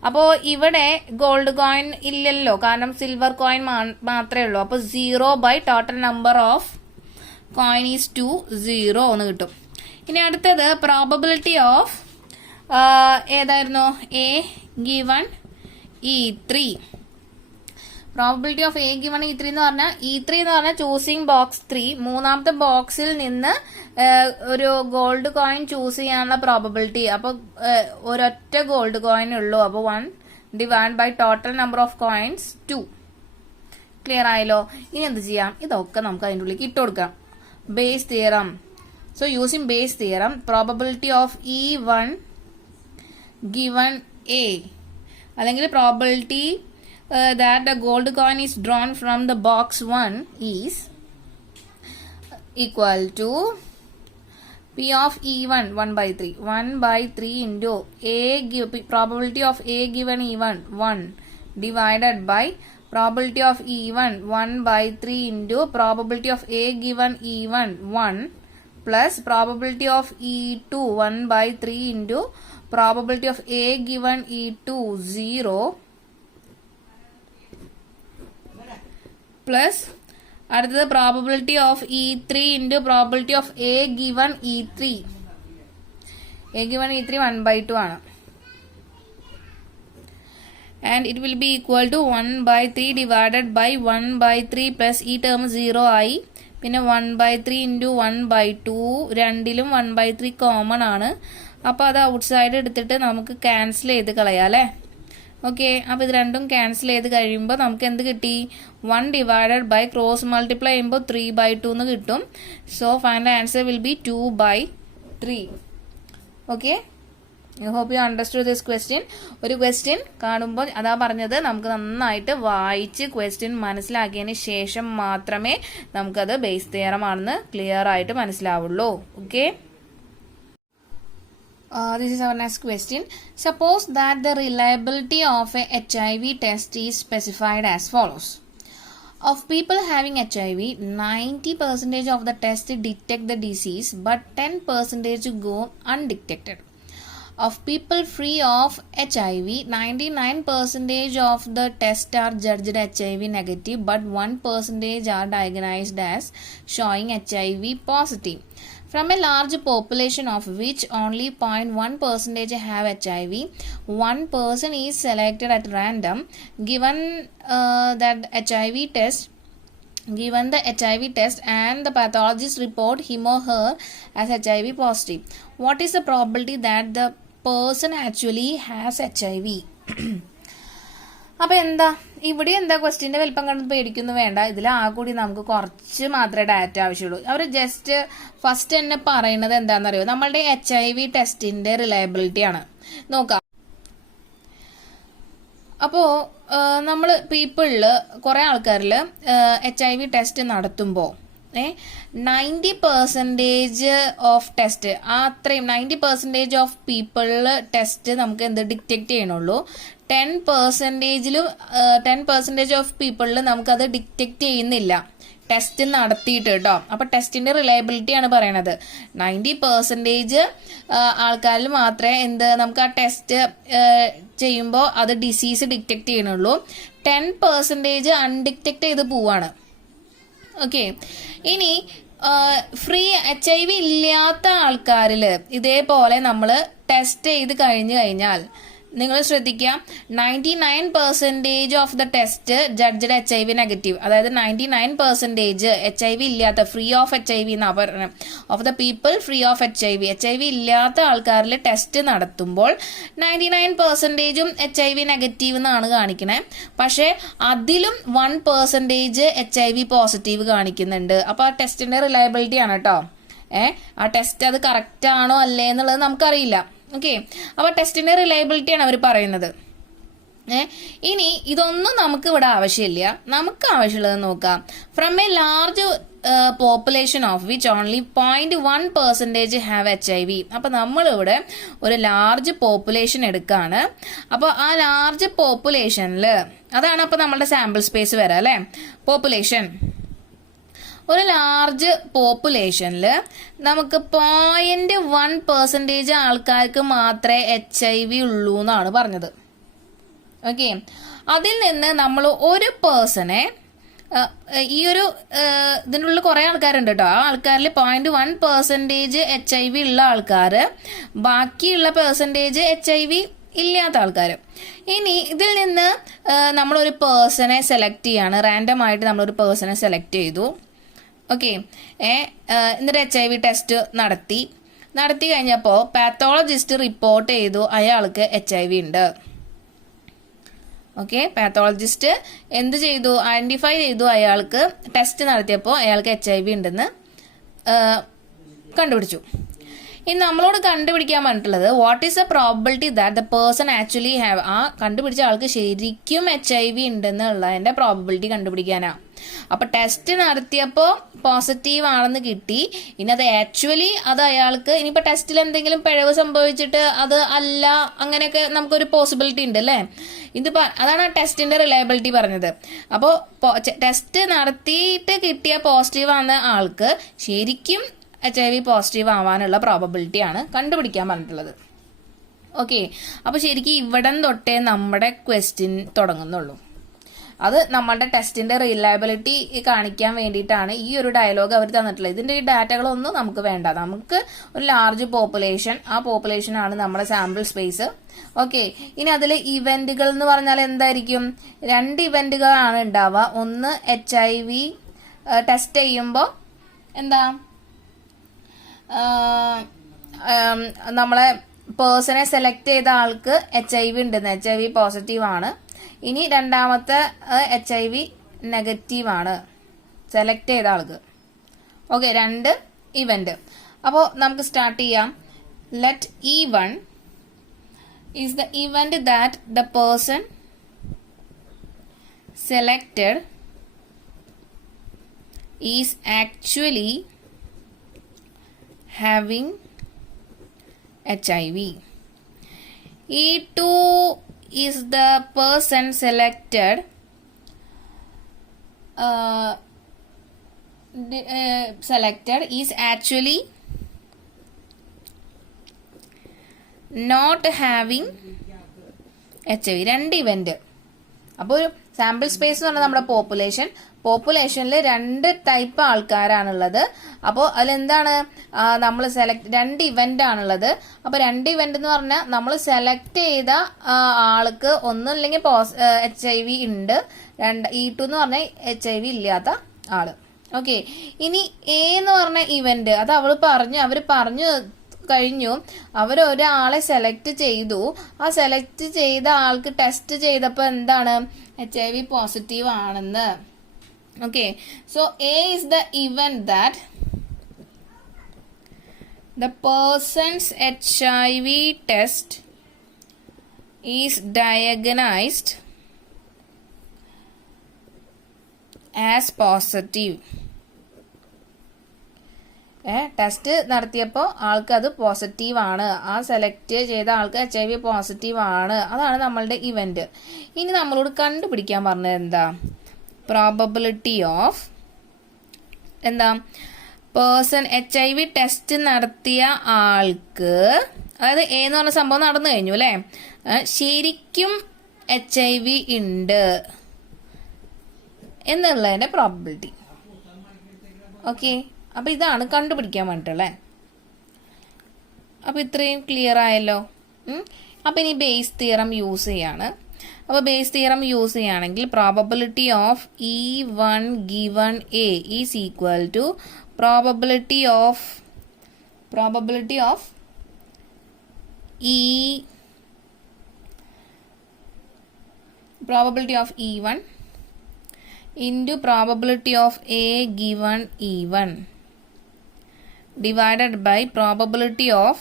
അപ്പോൾ ഇവിടെ ഗോൾഡ് കോയിൻ ഇല്ലല്ലോ, കാരണം സിൽവർ കോയിൻ മാത്രമേ ഉള്ളൂ. അപ്പോൾ 0 total number of coin is 2 0 എന്ന് കിട്ടും. ഇനി അടുത്തത് പ്രോബബിലിറ്റി ഓഫ് ഏതായിരുന്നു, A given E3. Probability of A given E3 എന്ന് പറഞ്ഞാൽ E3 എന്ന് പറഞ്ഞാൽ ചൂസിങ് ബോക്സ് 3. മൂന്നാമത്തെ ബോക്സിൽ നിന്ന് ഒരു ഗോൾഡ് കോയിൻ ചൂസ് ചെയ്യാനുള്ള പ്രോബബിലിറ്റി. അപ്പൊ ഒരൊറ്റ ഗോൾഡ് കോയിൻ ഉള്ളൂ. അപ്പൊ 1 divide by total number of coins 2. Clear ആയല്ലോ. ഇനി എന്ത് ചെയ്യാം, ഇതൊക്കെ നമുക്ക് അതിൻ്റെ ഉള്ളിലേക്ക് ഇട്ട് കൊടുക്കാം. Base theorem. So using Bayes theorem, probability of E1 given A അല്ലെങ്കിൽ probability that the gold coin is drawn from the box 1 is equal to P of E1 1/3 into probability of A given E1 1 divided by probability of E1 1/3 into probability of A given E1 1 plus probability of E2 1/3 into probability of A given E2 0 plus അടുത്തത് probability of E3 into probability of A given E3. A given E3 1/2 ആണ്. And it will be equal to 1/3 divided by 1/3 plus ഈ ടേം 0 ആയി. പിന്നെ 1/3 ഇൻറ്റു 1/2 രണ്ടിലും 1/3 കോമൺ ആണ്. അപ്പോൾ അത് ഔട്ട് സൈഡ് എടുത്തിട്ട് നമുക്ക് ക്യാൻസൽ ചെയ്ത് കളയാം അല്ലേ. ഓക്കെ, അപ്പോൾ ഇത് രണ്ടും ക്യാൻസൽ ചെയ്ത് കഴിയുമ്പോൾ നമുക്ക് എന്ത് കിട്ടി, 1 ഡിവൈഡഡ് ബൈ ക്രോസ് മൾട്ടിപ്ലൈ ചെയ്യുമ്പോൾ 3/2 എന്ന് കിട്ടും. So final answer will be 2/3. Okay, I hope you understood this question. ഒരു ക്വസ്റ്റ്യൻ കാണുമ്പോൾ അതാ പറഞ്ഞത്, നമുക്ക് നന്നായിട്ട് വായിച്ച് ക്വസ്റ്റ്യൻ മനസ്സിലാക്കിയതിന് ശേഷം മാത്രമേ നമുക്കത് ബേസ് തിയറം ആണെന്ന് ക്ലിയർ ആയിട്ട് മനസ്സിലാവുള്ളൂ. Okay, this is our next question. Suppose that the reliability of a HIV test is specified as follows. Of people having HIV, 90% of the test detect the disease, but 10% go undetected. Of people free of HIV, 99% of the tests are judged HIV negative, but 1% are diagnosed as showing HIV positive. From a large population of which only 0.1% have HIV, one person is selected at random. Given the HIV test and the pathologist report him or her as HIV positive, what is the probability that the person actually has HIV? അപ്പൊ എന്താ ഇവിടെ എന്താ ക്വസ്റ്റ്യന്റെ വലിപ്പം കണ്ട് പേടിക്കൊന്നും വേണ്ട. ഇതിൽ ആ കൂടി നമുക്ക് കുറച്ച് മാത്രമേ ഡാറ്റ ആവശ്യമുള്ളൂ. അവർ ജസ്റ്റ് ഫസ്റ്റ് തന്നെ പറയുന്നത് എന്താണെന്നറിയോ, നമ്മളുടെ HIV ടെസ്റ്റിന്റെ റിലയബിലിറ്റി ആണ്. നോക്കാം. അപ്പോ നമ്മൾ പീപ്പിളില് കുറെ ആൾക്കാരിൽ HIV ടെസ്റ്റ് നടത്തുമ്പോൾ 90% ഓഫ് ടെസ്റ്റ്, അത്രയും 90% ഓഫ് പീപ്പിളിൽ ടെസ്റ്റ് നമുക്ക് എന്ത് ഡിറ്റക്ട് ചെയ്യണുള്ളൂ. 10% ഓഫ് പീപ്പിളിൽ നമുക്കത് ഡിറ്റക്ട് ചെയ്യുന്നില്ല. ടെസ്റ്റ് നടത്തിയിട്ട് കേട്ടോ. അപ്പോൾ ടെസ്റ്റിൻ്റെ റിലയബിലിറ്റി ആണ് പറയണത്. 90% ആൾക്കാരിൽ മാത്രമേ നമുക്ക് ആ ടെസ്റ്റ് ചെയ്യുമ്പോൾ അത് ഡിസീസ് ഡിറ്റക്ട് ചെയ്യണുള്ളൂ. 10% അൺഡിറ്റക്ട് ചെയ്ത് പോവാണ്. ഓക്കെ, ഇനി ഫ്രീ HIV ഇല്ലാത്ത ആൾക്കാരിൽ ഇതേപോലെ നമ്മൾ ടെസ്റ്റ് ചെയ്ത് കഴിഞ്ഞാൽ നിങ്ങൾ ശ്രദ്ധിക്കുക, 99% of the test judged HIV negative. അതായത് 99% HIV ഇല്ലാത്ത, ഫ്രീ ഓഫ് HIV എന്നാണ് പറയുന്നത്. Of the people free of HIV ഇല്ലാത്ത ആൾക്കാരിൽ ടെസ്റ്റ് നടത്തുമ്പോൾ 99%ഉം HIV നെഗറ്റീവ് എന്നാണ് കാണിക്കണേ. പക്ഷേ അതിലും 1% HIV പോസിറ്റീവ് കാണിക്കുന്നുണ്ട്. അപ്പോൾ ആ ടെസ്റ്റിൻ്റെ റിലയബിലിറ്റി ആണ് കേട്ടോ. ആ ടെസ്റ്റ് അത് കറക്റ്റ് ആണോ അല്ലേ എന്നുള്ളത് നമുക്കറിയില്ല. ഓക്കെ, അപ്പോൾ ടെസ്റ്റിൻ്റെ റിലയബിലിറ്റിയാണ് അവർ പറയുന്നത്. ഇനി ഇതൊന്നും നമുക്ക് ഇവിടെ ആവശ്യമില്ല. നമുക്ക് ആവശ്യമുള്ളത് നോക്കാം. From A large population of which only 0.1% have HIV. അപ്പോൾ നമ്മളിവിടെ ഒരു ലാർജ് പോപ്പുലേഷൻ എടുക്കുകയാണ്. അപ്പോൾ ആ ലാർജ് പോപ്പുലേഷനിൽ അതാണ് അപ്പോൾ നമ്മളുടെ സാമ്പിൾ സ്പേസ് വരാം അല്ലേ. പോപ്പുലേഷൻ, ഒരു ലാർജ് പോപ്പുലേഷനിൽ നമുക്ക് 0.1% ആൾക്കാർക്ക് മാത്രമേ HIV ഉള്ളൂ എന്നാണ് പറഞ്ഞത്. ഓക്കെ, അതിൽ നിന്ന് നമ്മൾ ഒരു പേഴ്സണെ, ഈ ഒരു ഇതിൻ്റെ ഉള്ളിൽ കുറേ ആൾക്കാരുണ്ട് കേട്ടോ. ആ ആൾക്കാരിൽ 0.1% HIV ഉള്ള ആൾക്കാർ, ബാക്കിയുള്ള പെർസെൻറ്റേജ് HIV ഇല്ലാത്ത ആൾക്കാർ. ഇനി ഇതിൽ നിന്ന് നമ്മളൊരു പേഴ്സണെ സെലക്ട് ചെയ്യാണ്. റാൻഡമായിട്ട് നമ്മളൊരു പേഴ്സണെ സെലക്ട് ചെയ്തു. ഓക്കെ, എന്നിട്ട് HIV ടെസ്റ്റ് നടത്തി കഴിഞ്ഞപ്പോൾ പാത്തോളജിസ്റ്റ് റിപ്പോർട്ട് ചെയ്തു അയാൾക്ക് HIV ഉണ്ട്. ഓക്കെ, പാത്തോളജിസ്റ്റ് എന്ത് ചെയ്തു? ഐഡന്റിഫൈ ചെയ്തു അയാൾക്ക്, ടെസ്റ്റ് നടത്തിയപ്പോൾ അയാൾക്ക് HIV ഉണ്ടെന്ന് കണ്ടുപിടിച്ചു. ഇനി നമ്മളോട് കണ്ടുപിടിക്കാൻ പറഞ്ഞിട്ടുള്ളത് what is the probability that the person actually have. ആ കണ്ടുപിടിച്ച ആൾക്ക് ശരിക്കും HIV ഉണ്ടെന്നുള്ളതിന്റെ പ്രോബിലിറ്റി കണ്ടുപിടിക്കാനാണ്. അപ്പൊ ടെസ്റ്റ് നടത്തിയപ്പോൾ പോസിറ്റീവ് ആണെന്ന് കിട്ടി. ഇനി അത് ആക്ച്വലി അത് അയാൾക്ക് ഇനിയിപ്പോൾ ടെസ്റ്റിൽ എന്തെങ്കിലും പിഴവ് സംഭവിച്ചിട്ട് അത് അല്ല, അങ്ങനെയൊക്കെ നമുക്കൊരു പോസിബിലിറ്റി ഉണ്ട് അല്ലേ. അതാണ് ആ ടെസ്റ്റിന്റെ റിലയബിലിറ്റി പറഞ്ഞത്. അപ്പോൾ ടെസ്റ്റ് നടത്തിയിട്ട് കിട്ടിയ പോസിറ്റീവ് ആവുന്ന ആൾക്ക് ശരിക്കും HIV പോസിറ്റീവ് ആവാനുള്ള പ്രോബബിലിറ്റിയാണ് കണ്ടുപിടിക്കാൻ പറഞ്ഞിട്ടുള്ളത്. ഓക്കെ, അപ്പോൾ ശരിക്കും ഇവിടം തൊട്ടേ നമ്മുടെ ക്വസ്റ്റ്യൻ തുടങ്ങുന്നുള്ളൂ. അത് നമ്മളുടെ ടെസ്റ്റിന്റെ റിലയബിലിറ്റി കാണിക്കാൻ വേണ്ടിയിട്ടാണ് ഈ ഒരു ഡയലോഗ് അവർ തന്നിട്ടുള്ളത്. ഇതിന്റെ ഈ ഡാറ്റകളൊന്നും നമുക്ക് വേണ്ട. നമുക്ക് ഒരു ലാർജ് പോപ്പുലേഷൻ, ആ പോപ്പുലേഷൻ ആണ് നമ്മുടെ സാമ്പിൾ സ്പേസ്. ഓക്കെ, ഇനി അതിൽ ഇവന്റുകൾ എന്ന് പറഞ്ഞാൽ എന്തായിരിക്കും? 2 ഇവന്റുകളാണ് ഉണ്ടാവുക. ഒന്ന് HIV ടെസ്റ്റ് ചെയ്യുമ്പോൾ എന്താ, നമ്മളെ പേഴ്സണെ സെലക്ട് ചെയ്ത ആൾക്ക് HIV ഉണ്ടെന്ന്, HIV പോസിറ്റീവ് ആണ്. ഇനി രണ്ടാമത്തെ HIV നെഗറ്റീവ് ആണ് സെലക്ട് ചെയ്ത ആൾക്ക്. Okay, 2 event. അപ്പോൾ നമുക്ക് സ്റ്റാർട്ട് ചെയ്യാം. Let E1 is the event that the person selected is actually having HIV. E2 is the person selected is actually not having HIV. 2 event. അപ്പോൾ ഒരു സാമ്പിൾ സ്പേസ് എന്ന് പറഞ്ഞാൽ നമ്മുടെ പോപ്പുലേഷനിൽ 2 ടൈപ്പ് ആൾക്കാരാണുള്ളത്. അപ്പോൾ അതിലെന്താണ് നമ്മൾ 2 ഇവന്റ് ആണുള്ളത്. അപ്പോൾ 2 ഇവന്റ് എന്ന് പറഞ്ഞാൽ നമ്മൾ സെലക്ട് ചെയ്ത ആൾക്ക് ഒന്നുമില്ലെങ്കിൽ HIV ഉണ്ട്, E2 എന്ന് പറഞ്ഞാൽ HIV ഇല്ലാത്ത ആള്. ഓക്കെ, ഇനി A എന്ന് പറഞ്ഞ ഇവന്റ് അത് അവർ പറഞ്ഞു കഴിഞ്ഞു. ഒരാളെ സെലക്ട് ചെയ്തു. ആ സെലക്ട് ചെയ്ത ആൾക്ക് ടെസ്റ്റ് ചെയ്തപ്പോൾ എന്താണ്, HIV പോസിറ്റീവ് ആണെന്ന്. Okay, so A is the event that the person's HIV test is diagnosed as positive. Test നടത്തിയപ്പോൾ ആൾക്ക് അത് പോസിറ്റീവ് ആണ്. ആ സെലക്ട് ചെയ്ത ആൾക്ക് HIV പോസിറ്റീവ് ആണ്. അതാണ് നമ്മളുടെ ഇവന്റ്. ഇനി നമ്മളോട് കണ്ടുപിടിക്കാൻ പറഞ്ഞത് എന്താ? Probability of എന്താ പേഴ്സൺ HIV ടെസ്റ്റ് നടത്തിയ ആൾക്ക്, അതായത് എന്ന് പറഞ്ഞ സംഭവം നടന്നു കഴിഞ്ഞു അല്ലേ, ശരിക്കും HIV ഉണ്ട് എന്നുള്ളതിന്റെ പ്രോബബിലിറ്റി. ഓക്കെ, അപ്പൊ ഇതാണ് കണ്ടുപിടിക്കാൻ വേണ്ടിട്ടുള്ളേ. അപ്പൊ ഇത്രയും ക്ലിയർ ആയല്ലോ. അപ്പൊ ഇനി ബേസ് തിയറം യൂസ് ചെയ്യാണ്. അപ്പോൾ ബേസ് തിയറം യൂസ് ചെയ്യുകയാണെങ്കിൽ probability of E1 given A is equal to probability of E1 into probability of A given E1 divided by probability of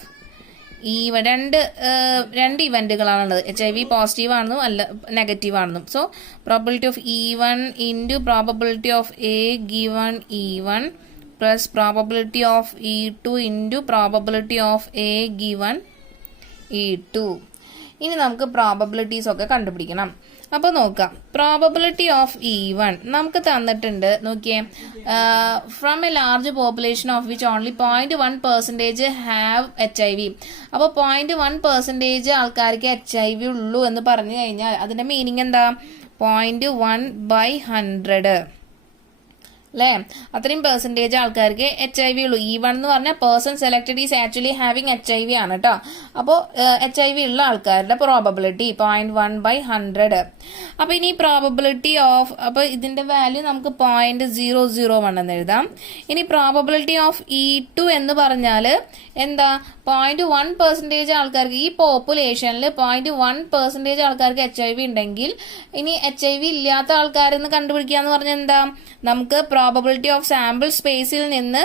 രണ്ട് ഇവന്റുകളാണുള്ളത്, HIV പോസിറ്റീവ് ആണെന്നും അല്ല നെഗറ്റീവ് ആണെന്നും. So probability of E1 into probability of A given E1 plus probability of E2 into probability of A given E2. ഇനി നമുക്ക് പ്രോബബിലിറ്റീസ് ഒക്കെ കണ്ടുപിടിക്കണം. അപ്പോൾ നോക്കാം, പ്രോബബിലിറ്റി ഓഫ് E1 നമുക്ക് തന്നിട്ടുണ്ട്. നോക്കിയേ, from A large population of which only 0.1% have HIV. അപ്പോൾ 0.1% ആൾക്കാർക്ക് HIV ഉള്ളൂ എന്ന് പറഞ്ഞു കഴിഞ്ഞാൽ അതിന്റെ മീനിങ് എന്താ? 0.1/100 അല്ലേ? അത്രയും പെർസെൻറ്റേജ് ആൾക്കാർക്ക് HIV ഉള്ളൂ. E1 എന്ന് പറഞ്ഞാൽ person selected is actually having HIV ആണ് കേട്ടോ. അപ്പോൾ HIV ഉള്ള ആൾക്കാരുടെ പ്രോബബിലിറ്റി 0.1/100. അപ്പോൾ ഇനി പ്രോബബിലിറ്റി ഓഫ്, അപ്പോൾ ഇതിന്റെ വാല്യൂ നമുക്ക് 0.001 എന്ന് എഴുതാം. ഇനി പ്രോബബിലിറ്റി ഓഫ് E2 എന്ന് പറഞ്ഞാൽ എന്താ? 0.1% ആൾക്കാർക്ക്, ഈ പോപ്പുലേഷനിൽ 0.1% ആൾക്കാർക്ക് HIV ഉണ്ടെങ്കിൽ ഇനി HIV ഇല്ലാത്ത ആൾക്കാരെന്ന് കണ്ടുപിടിക്കുക എന്ന് പറഞ്ഞാൽ എന്താ? നമുക്ക് പ്രോബബിലിറ്റി ഓഫ് സാമ്പിൾ സ്പേസിൽ നിന്ന്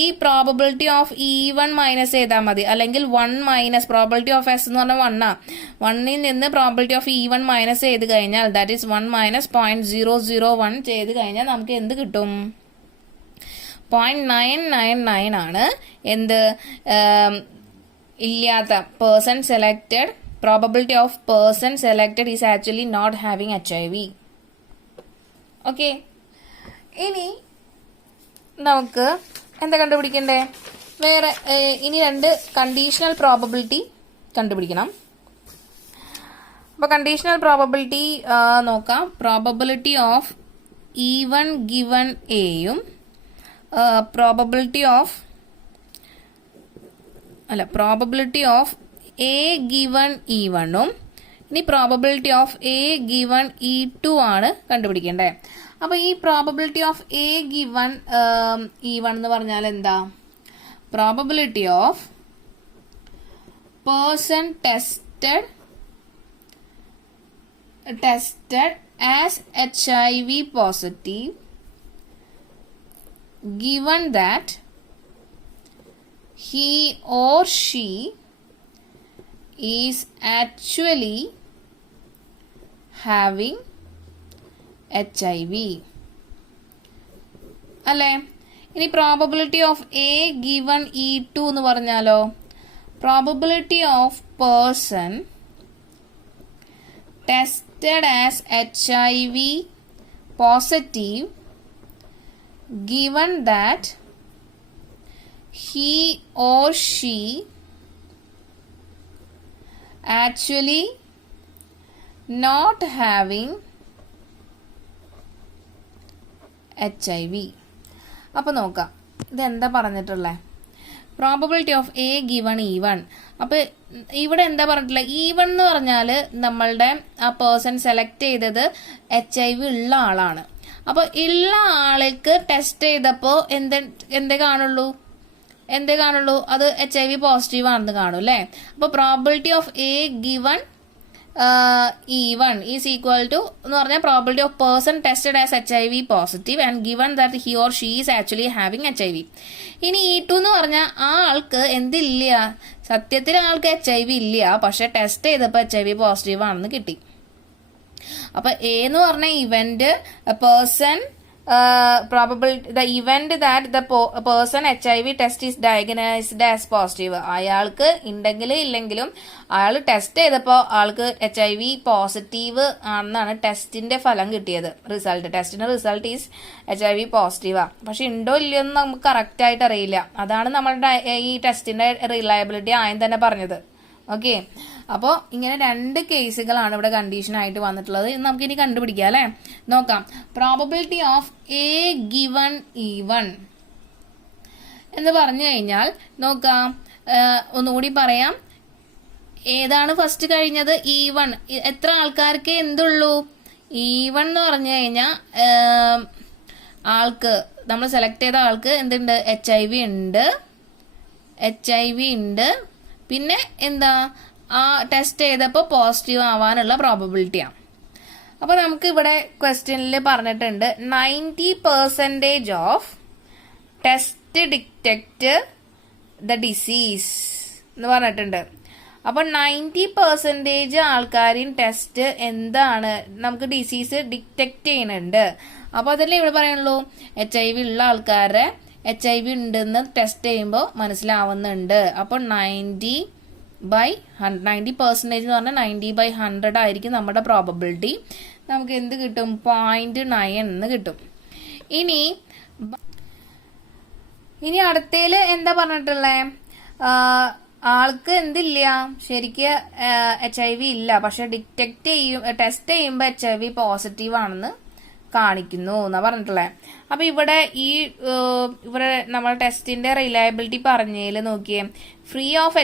ഈ പ്രോബബിലിറ്റി ഓഫ് E1 മൈനസ് ചെയ്താൽ മതി, അല്ലെങ്കിൽ 1 മൈനസ് പ്രോബബിലിറ്റി ഓഫ് S എന്ന് പറഞ്ഞാൽ 1 1ൽ നിന്ന് പ്രോബബിലിറ്റി ഓഫ് E1 മൈനസ് ചെയ്ത് കഴിഞ്ഞാൽ ദാറ്റ് ഈസ് 1 മൈനസ് 0.001 ചെയ്ത് കഴിഞ്ഞാൽ നമുക്ക് എന്ത് കിട്ടും? 0.999 ആണ് എന്ത് ഇല്ലാത്ത person selected. Probability of person selected is actually not having HIV. Okay, ഇനി നമുക്ക് എന്താ കണ്ടുപിടിക്കണ്ടേ? വേറെ ഇനി 2 കണ്ടീഷണൽ പ്രോബബിലിറ്റി കണ്ടുപിടിക്കണം. അപ്പോൾ കണ്ടീഷണൽ പ്രോബബിലിറ്റി നോക്കാം. പ്രോബബിലിറ്റി ഓഫ് E1 ഗിവൺ എയും പ്രോബബിലിറ്റി ഓഫ് A ഗിവൺ E1ഉം ഇനി probability of A given E2 ആണ് കണ്ടുപിടിക്കേണ്ടത്. അപ്പോൾ ഈ probability of A given E1 എന്ന് പറഞ്ഞാൽ എന്താ? Probability of person tested as HIV positive given that he or she is actually having HIV അല്ലേ? ഇനി probability of A given E2 എന്ന് പറഞ്ഞാലോ, probability of person tested as HIV positive given that he or she actually not having HIV. അപ്പോൾ നോക്കാം ഇതെന്താ പറഞ്ഞിട്ടുള്ളത്? Probability of A given E1. അപ്പോൾ ഇവിടെ എന്താ പറഞ്ഞിട്ടുള്ളത്? E1 എന്ന് പറഞ്ഞാൽ നമ്മളുടെ ആ പേഴ്സൺ സെലക്ട് ചെയ്തത് HIV ഉള്ള ആളാണ്. അപ്പോൾ ഉള്ള ആൾക്ക് ടെസ്റ്റ് ചെയ്തപ്പോൾ എന്തേ കാണുള്ളൂ? അത് HIV പോസിറ്റീവ് ആണെന്ന് കാണും അല്ലേ? അപ്പോൾ probability of A given E1 is equal to എന്ന് പറഞ്ഞാൽ probability of person tested as HIV positive and given that he or she is actually having HIV. ഇനി E2 എന്ന് പറഞ്ഞാൽ ആ ആൾക്ക് എന്തില്ല? സത്യത്തിൽ ആൾക്ക് HIV ഇല്ല, പക്ഷെ ടെസ്റ്റ് ചെയ്തപ്പോൾ HIV പോസിറ്റീവ് ആണെന്ന് കിട്ടി. അപ്പൊ A എന്ന് പറഞ്ഞ event person the event that the person HIV test is diagnosed as positive. അയാൾക്ക് ഉണ്ടെങ്കിലും ഇല്ലെങ്കിലും അയാൾ ടെസ്റ്റ് ചെയ്തപ്പോൾ ആൾക്ക് HIV പോസിറ്റീവ് ആണെന്നാണ് ടെസ്റ്റിന്റെ ഫലം കിട്ടിയത്. ടെസ്റ്റിന്റെ റിസൾട്ട് ഈസ് HIV പോസിറ്റീവാ. പക്ഷെ ഉണ്ടോ ഇല്ലയോ എന്ന് നമുക്ക് കറക്റ്റ് ആയിട്ട് അറിയില്ല. അതാണ് നമ്മളുടെ ഈ ടെസ്റ്റിന്റെ റിലയബിലിറ്റി ആദ്യം തന്നെ പറഞ്ഞത്. ഓക്കെ, അപ്പോൾ ഇങ്ങനെ 2 കേസുകളാണ് ഇവിടെ കണ്ടീഷൻ ആയിട്ട് വന്നിട്ടുള്ളത്. നമുക്ക് ഇനി കണ്ടുപിടിക്കാം അല്ലെ. നോക്കാം. Probability of A given E1 എന്ന് പറഞ്ഞു കഴിഞ്ഞാൽ നോക്കാം, ഒന്നുകൂടി പറയാം. ഏതാണ് ഫസ്റ്റ് കഴിഞ്ഞത്? E1. എത്ര ആൾക്കാർക്ക് എന്തുള്ളൂ? E1 എന്ന് പറഞ്ഞു കഴിഞ്ഞാൽ ആൾക്ക് നമ്മൾ സെലക്ട് ചെയ്ത ആൾക്ക് എന്തുണ്ട്? HIV ഉണ്ട്. പിന്നെ എന്താ, ആ ടെസ്റ്റ് ചെയ്തപ്പോൾ പോസിറ്റീവ് ആവാനുള്ള പ്രോബബിലിറ്റിയാണ്. അപ്പോൾ നമുക്ക് ഇവിടെ ക്വസ്റ്റ്യനിൽ പറഞ്ഞിട്ടുണ്ട് 90% of test detect the disease എന്ന് പറഞ്ഞിട്ടുണ്ട്. അപ്പോൾ 90% ആൾക്കാരും ടെസ്റ്റ് എന്താണ് നമുക്ക് ഡിസീസ് ഡിറ്റക്റ്റ് ചെയ്യുന്നുണ്ട്. അപ്പോൾ അതല്ലേ ഇവിടെ പറയുള്ളൂ. HIV ഉള്ള ആൾക്കാരെ HIV ഉണ്ടെന്ന് ടെസ്റ്റ് ചെയ്യുമ്പോൾ മനസ്സിലാവുന്നുണ്ട്. അപ്പോൾ 90% എന്ന് പറഞ്ഞാൽ 90/100 ആയിരിക്കും നമ്മുടെ പ്രോബബിലിറ്റി. നമുക്ക് എന്ത് കിട്ടും? 0.9 എന്ന് കിട്ടും. ഇനി അടുത്തേല് എന്താ പറഞ്ഞിട്ടുള്ളേ? ആൾക്ക് എന്തില്ല, ശരിക്ക് HIV ഇല്ല, പക്ഷെ ടെസ്റ്റ് ചെയ്യുമ്പോൾ HIV പോസിറ്റീവ് ആണെന്ന് കാണിക്കുന്നു എന്നാ പറഞ്ഞിട്ടുള്ളേ. അപ്പൊ ഇവിടെ നമ്മുടെ ടെസ്റ്റിന്റെ റിലയബിലിറ്റി പറഞ്ഞതിൽ നോക്കിയേ, ഫ്രീ ഓഫ്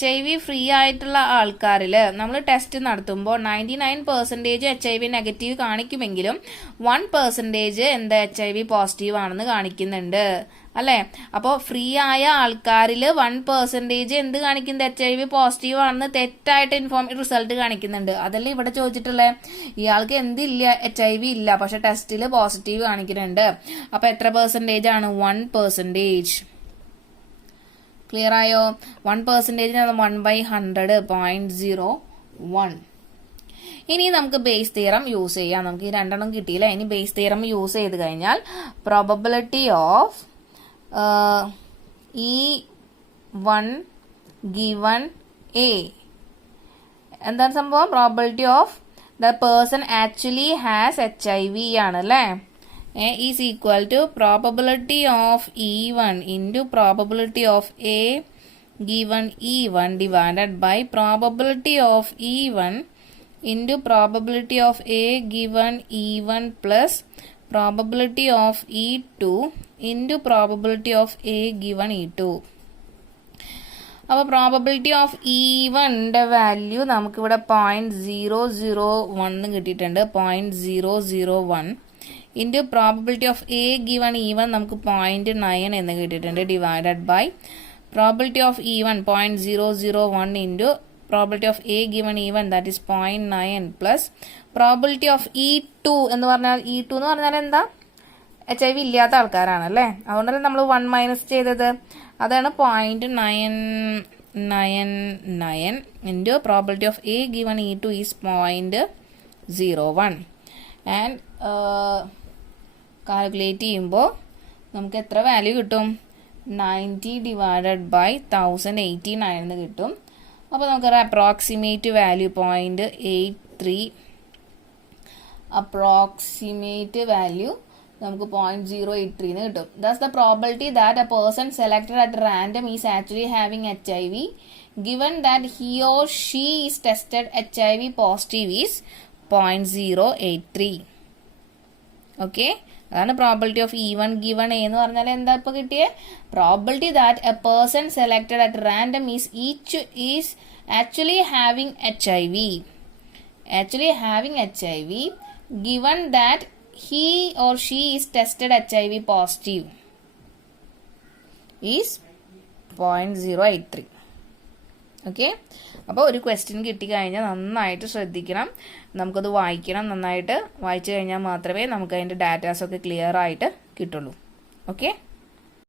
HIV ഫ്രീ ആയിട്ടുള്ള ആൾക്കാരിൽ നമ്മൾ ടെസ്റ്റ് നടത്തുമ്പോൾ 99% HIV നെഗറ്റീവ് കാണിക്കുമെങ്കിലും 1% എന്താ HIV പോസിറ്റീവ് ആണെന്ന് കാണിക്കുന്നുണ്ട് അല്ലെ. അപ്പോൾ ഫ്രീ ആയ ആൾക്കാരിൽ 1% എന്ത് കാണിക്കുന്നത്? HIV പോസിറ്റീവ് ആണെന്ന് തെറ്റായിട്ട് റിസൾട്ട് കാണിക്കുന്നുണ്ട്. അതല്ലേ ഇവിടെ ചോദിച്ചിട്ടുള്ളത്. ഇയാൾക്ക് എന്തില്ല? HIV ഇല്ല, പക്ഷെ ടെസ്റ്റിൽ പോസിറ്റീവ് കാണിക്കുന്നുണ്ട്. അപ്പൊ എത്ര പെർസെന്റേജ് ആണ്? 1%. ക്ലിയർ ആയോ? 1% 1/100 0.01. ഇനി നമുക്ക് ബേസ് തിയറം യൂസ് ചെയ്യാം. നമുക്ക് ഈ 2 കിട്ടിയില്ല. ഇനി ബേസ് തിയറം യൂസ് ചെയ്ത് കഴിഞ്ഞാൽ probability of E1 given A എന്താണ് സംഭവം? Probability of the person actually has HIV ആണ് അല്ലേ. Is equal to probability of E1 into probability of A given E1 divided by probability of E1 into probability of A given E1 plus probability of E2 into probability of A given E2. അപ്പോൾ പ്രോബബിലിറ്റി ഓഫ് E1ന്റെ വാല്യൂ നമുക്കിവിടെ 0.001 കിട്ടിയിട്ടുണ്ട്. 0.001 into probability of A given E1 നമുക്ക് 0.9 എന്ന് കിട്ടിയിട്ടുണ്ട്. Divided by probability of E1 0.001 into probability of A given E1 that is 0.9 plus probability of E2 എന്ന് പറഞ്ഞാൽ E2 എന്ന് പറഞ്ഞാൽ എന്താ? HIV ഇല്ലാത്ത ആൾക്കാരാണ് അല്ലേ. അതുകൊണ്ടല്ലേ നമ്മൾ 1 മൈനസ് ചെയ്തത്. അതാണ് 0.999 into probability of A given E2 is 0.01. And calculate ചെയ്യുമ്പോൾ നമുക്ക് എത്ര വാല്യൂ കിട്ടും? 90 ഡിവൈഡഡ് ബൈ 1089 എന്ന് കിട്ടും. അപ്പോൾ നമുക്കൊരു അപ്രോക്സിമേറ്റ് വാല്യൂ 0.83 അപ്രോക്സിമേറ്റ് വാല്യൂ നമുക്ക് 0.083 എന്ന് കിട്ടും. That's the probability that A person selected at random is actually having HIV given that he or she is tested HIV positive is 0.083. Okay, അതാണ് probability of E1 given A എന്ന് പറഞ്ഞാൽ എന്താ ഇപ്പോൾ കിട്ടിയേ? Probability that A person selected at random is actually having HIV given that he or she is tested HIV positive is 0.083. Okay, അപ്പോൾ ഒരു ക്വസ്റ്റ്യൻ കിട്ടിക്കഴിഞ്ഞാൽ നന്നായിട്ട് ശ്രദ്ധിക്കണം. നമുക്കത് വായിക്കണം. നന്നായിട്ട് വായിച്ചു കഴിഞ്ഞാൽ മാത്രമേ നമുക്ക് അതിൻ്റെ ഡാറ്റാസൊക്കെ ക്ലിയർ ആയിട്ട് കിട്ടുള്ളൂ. ഓക്കെ.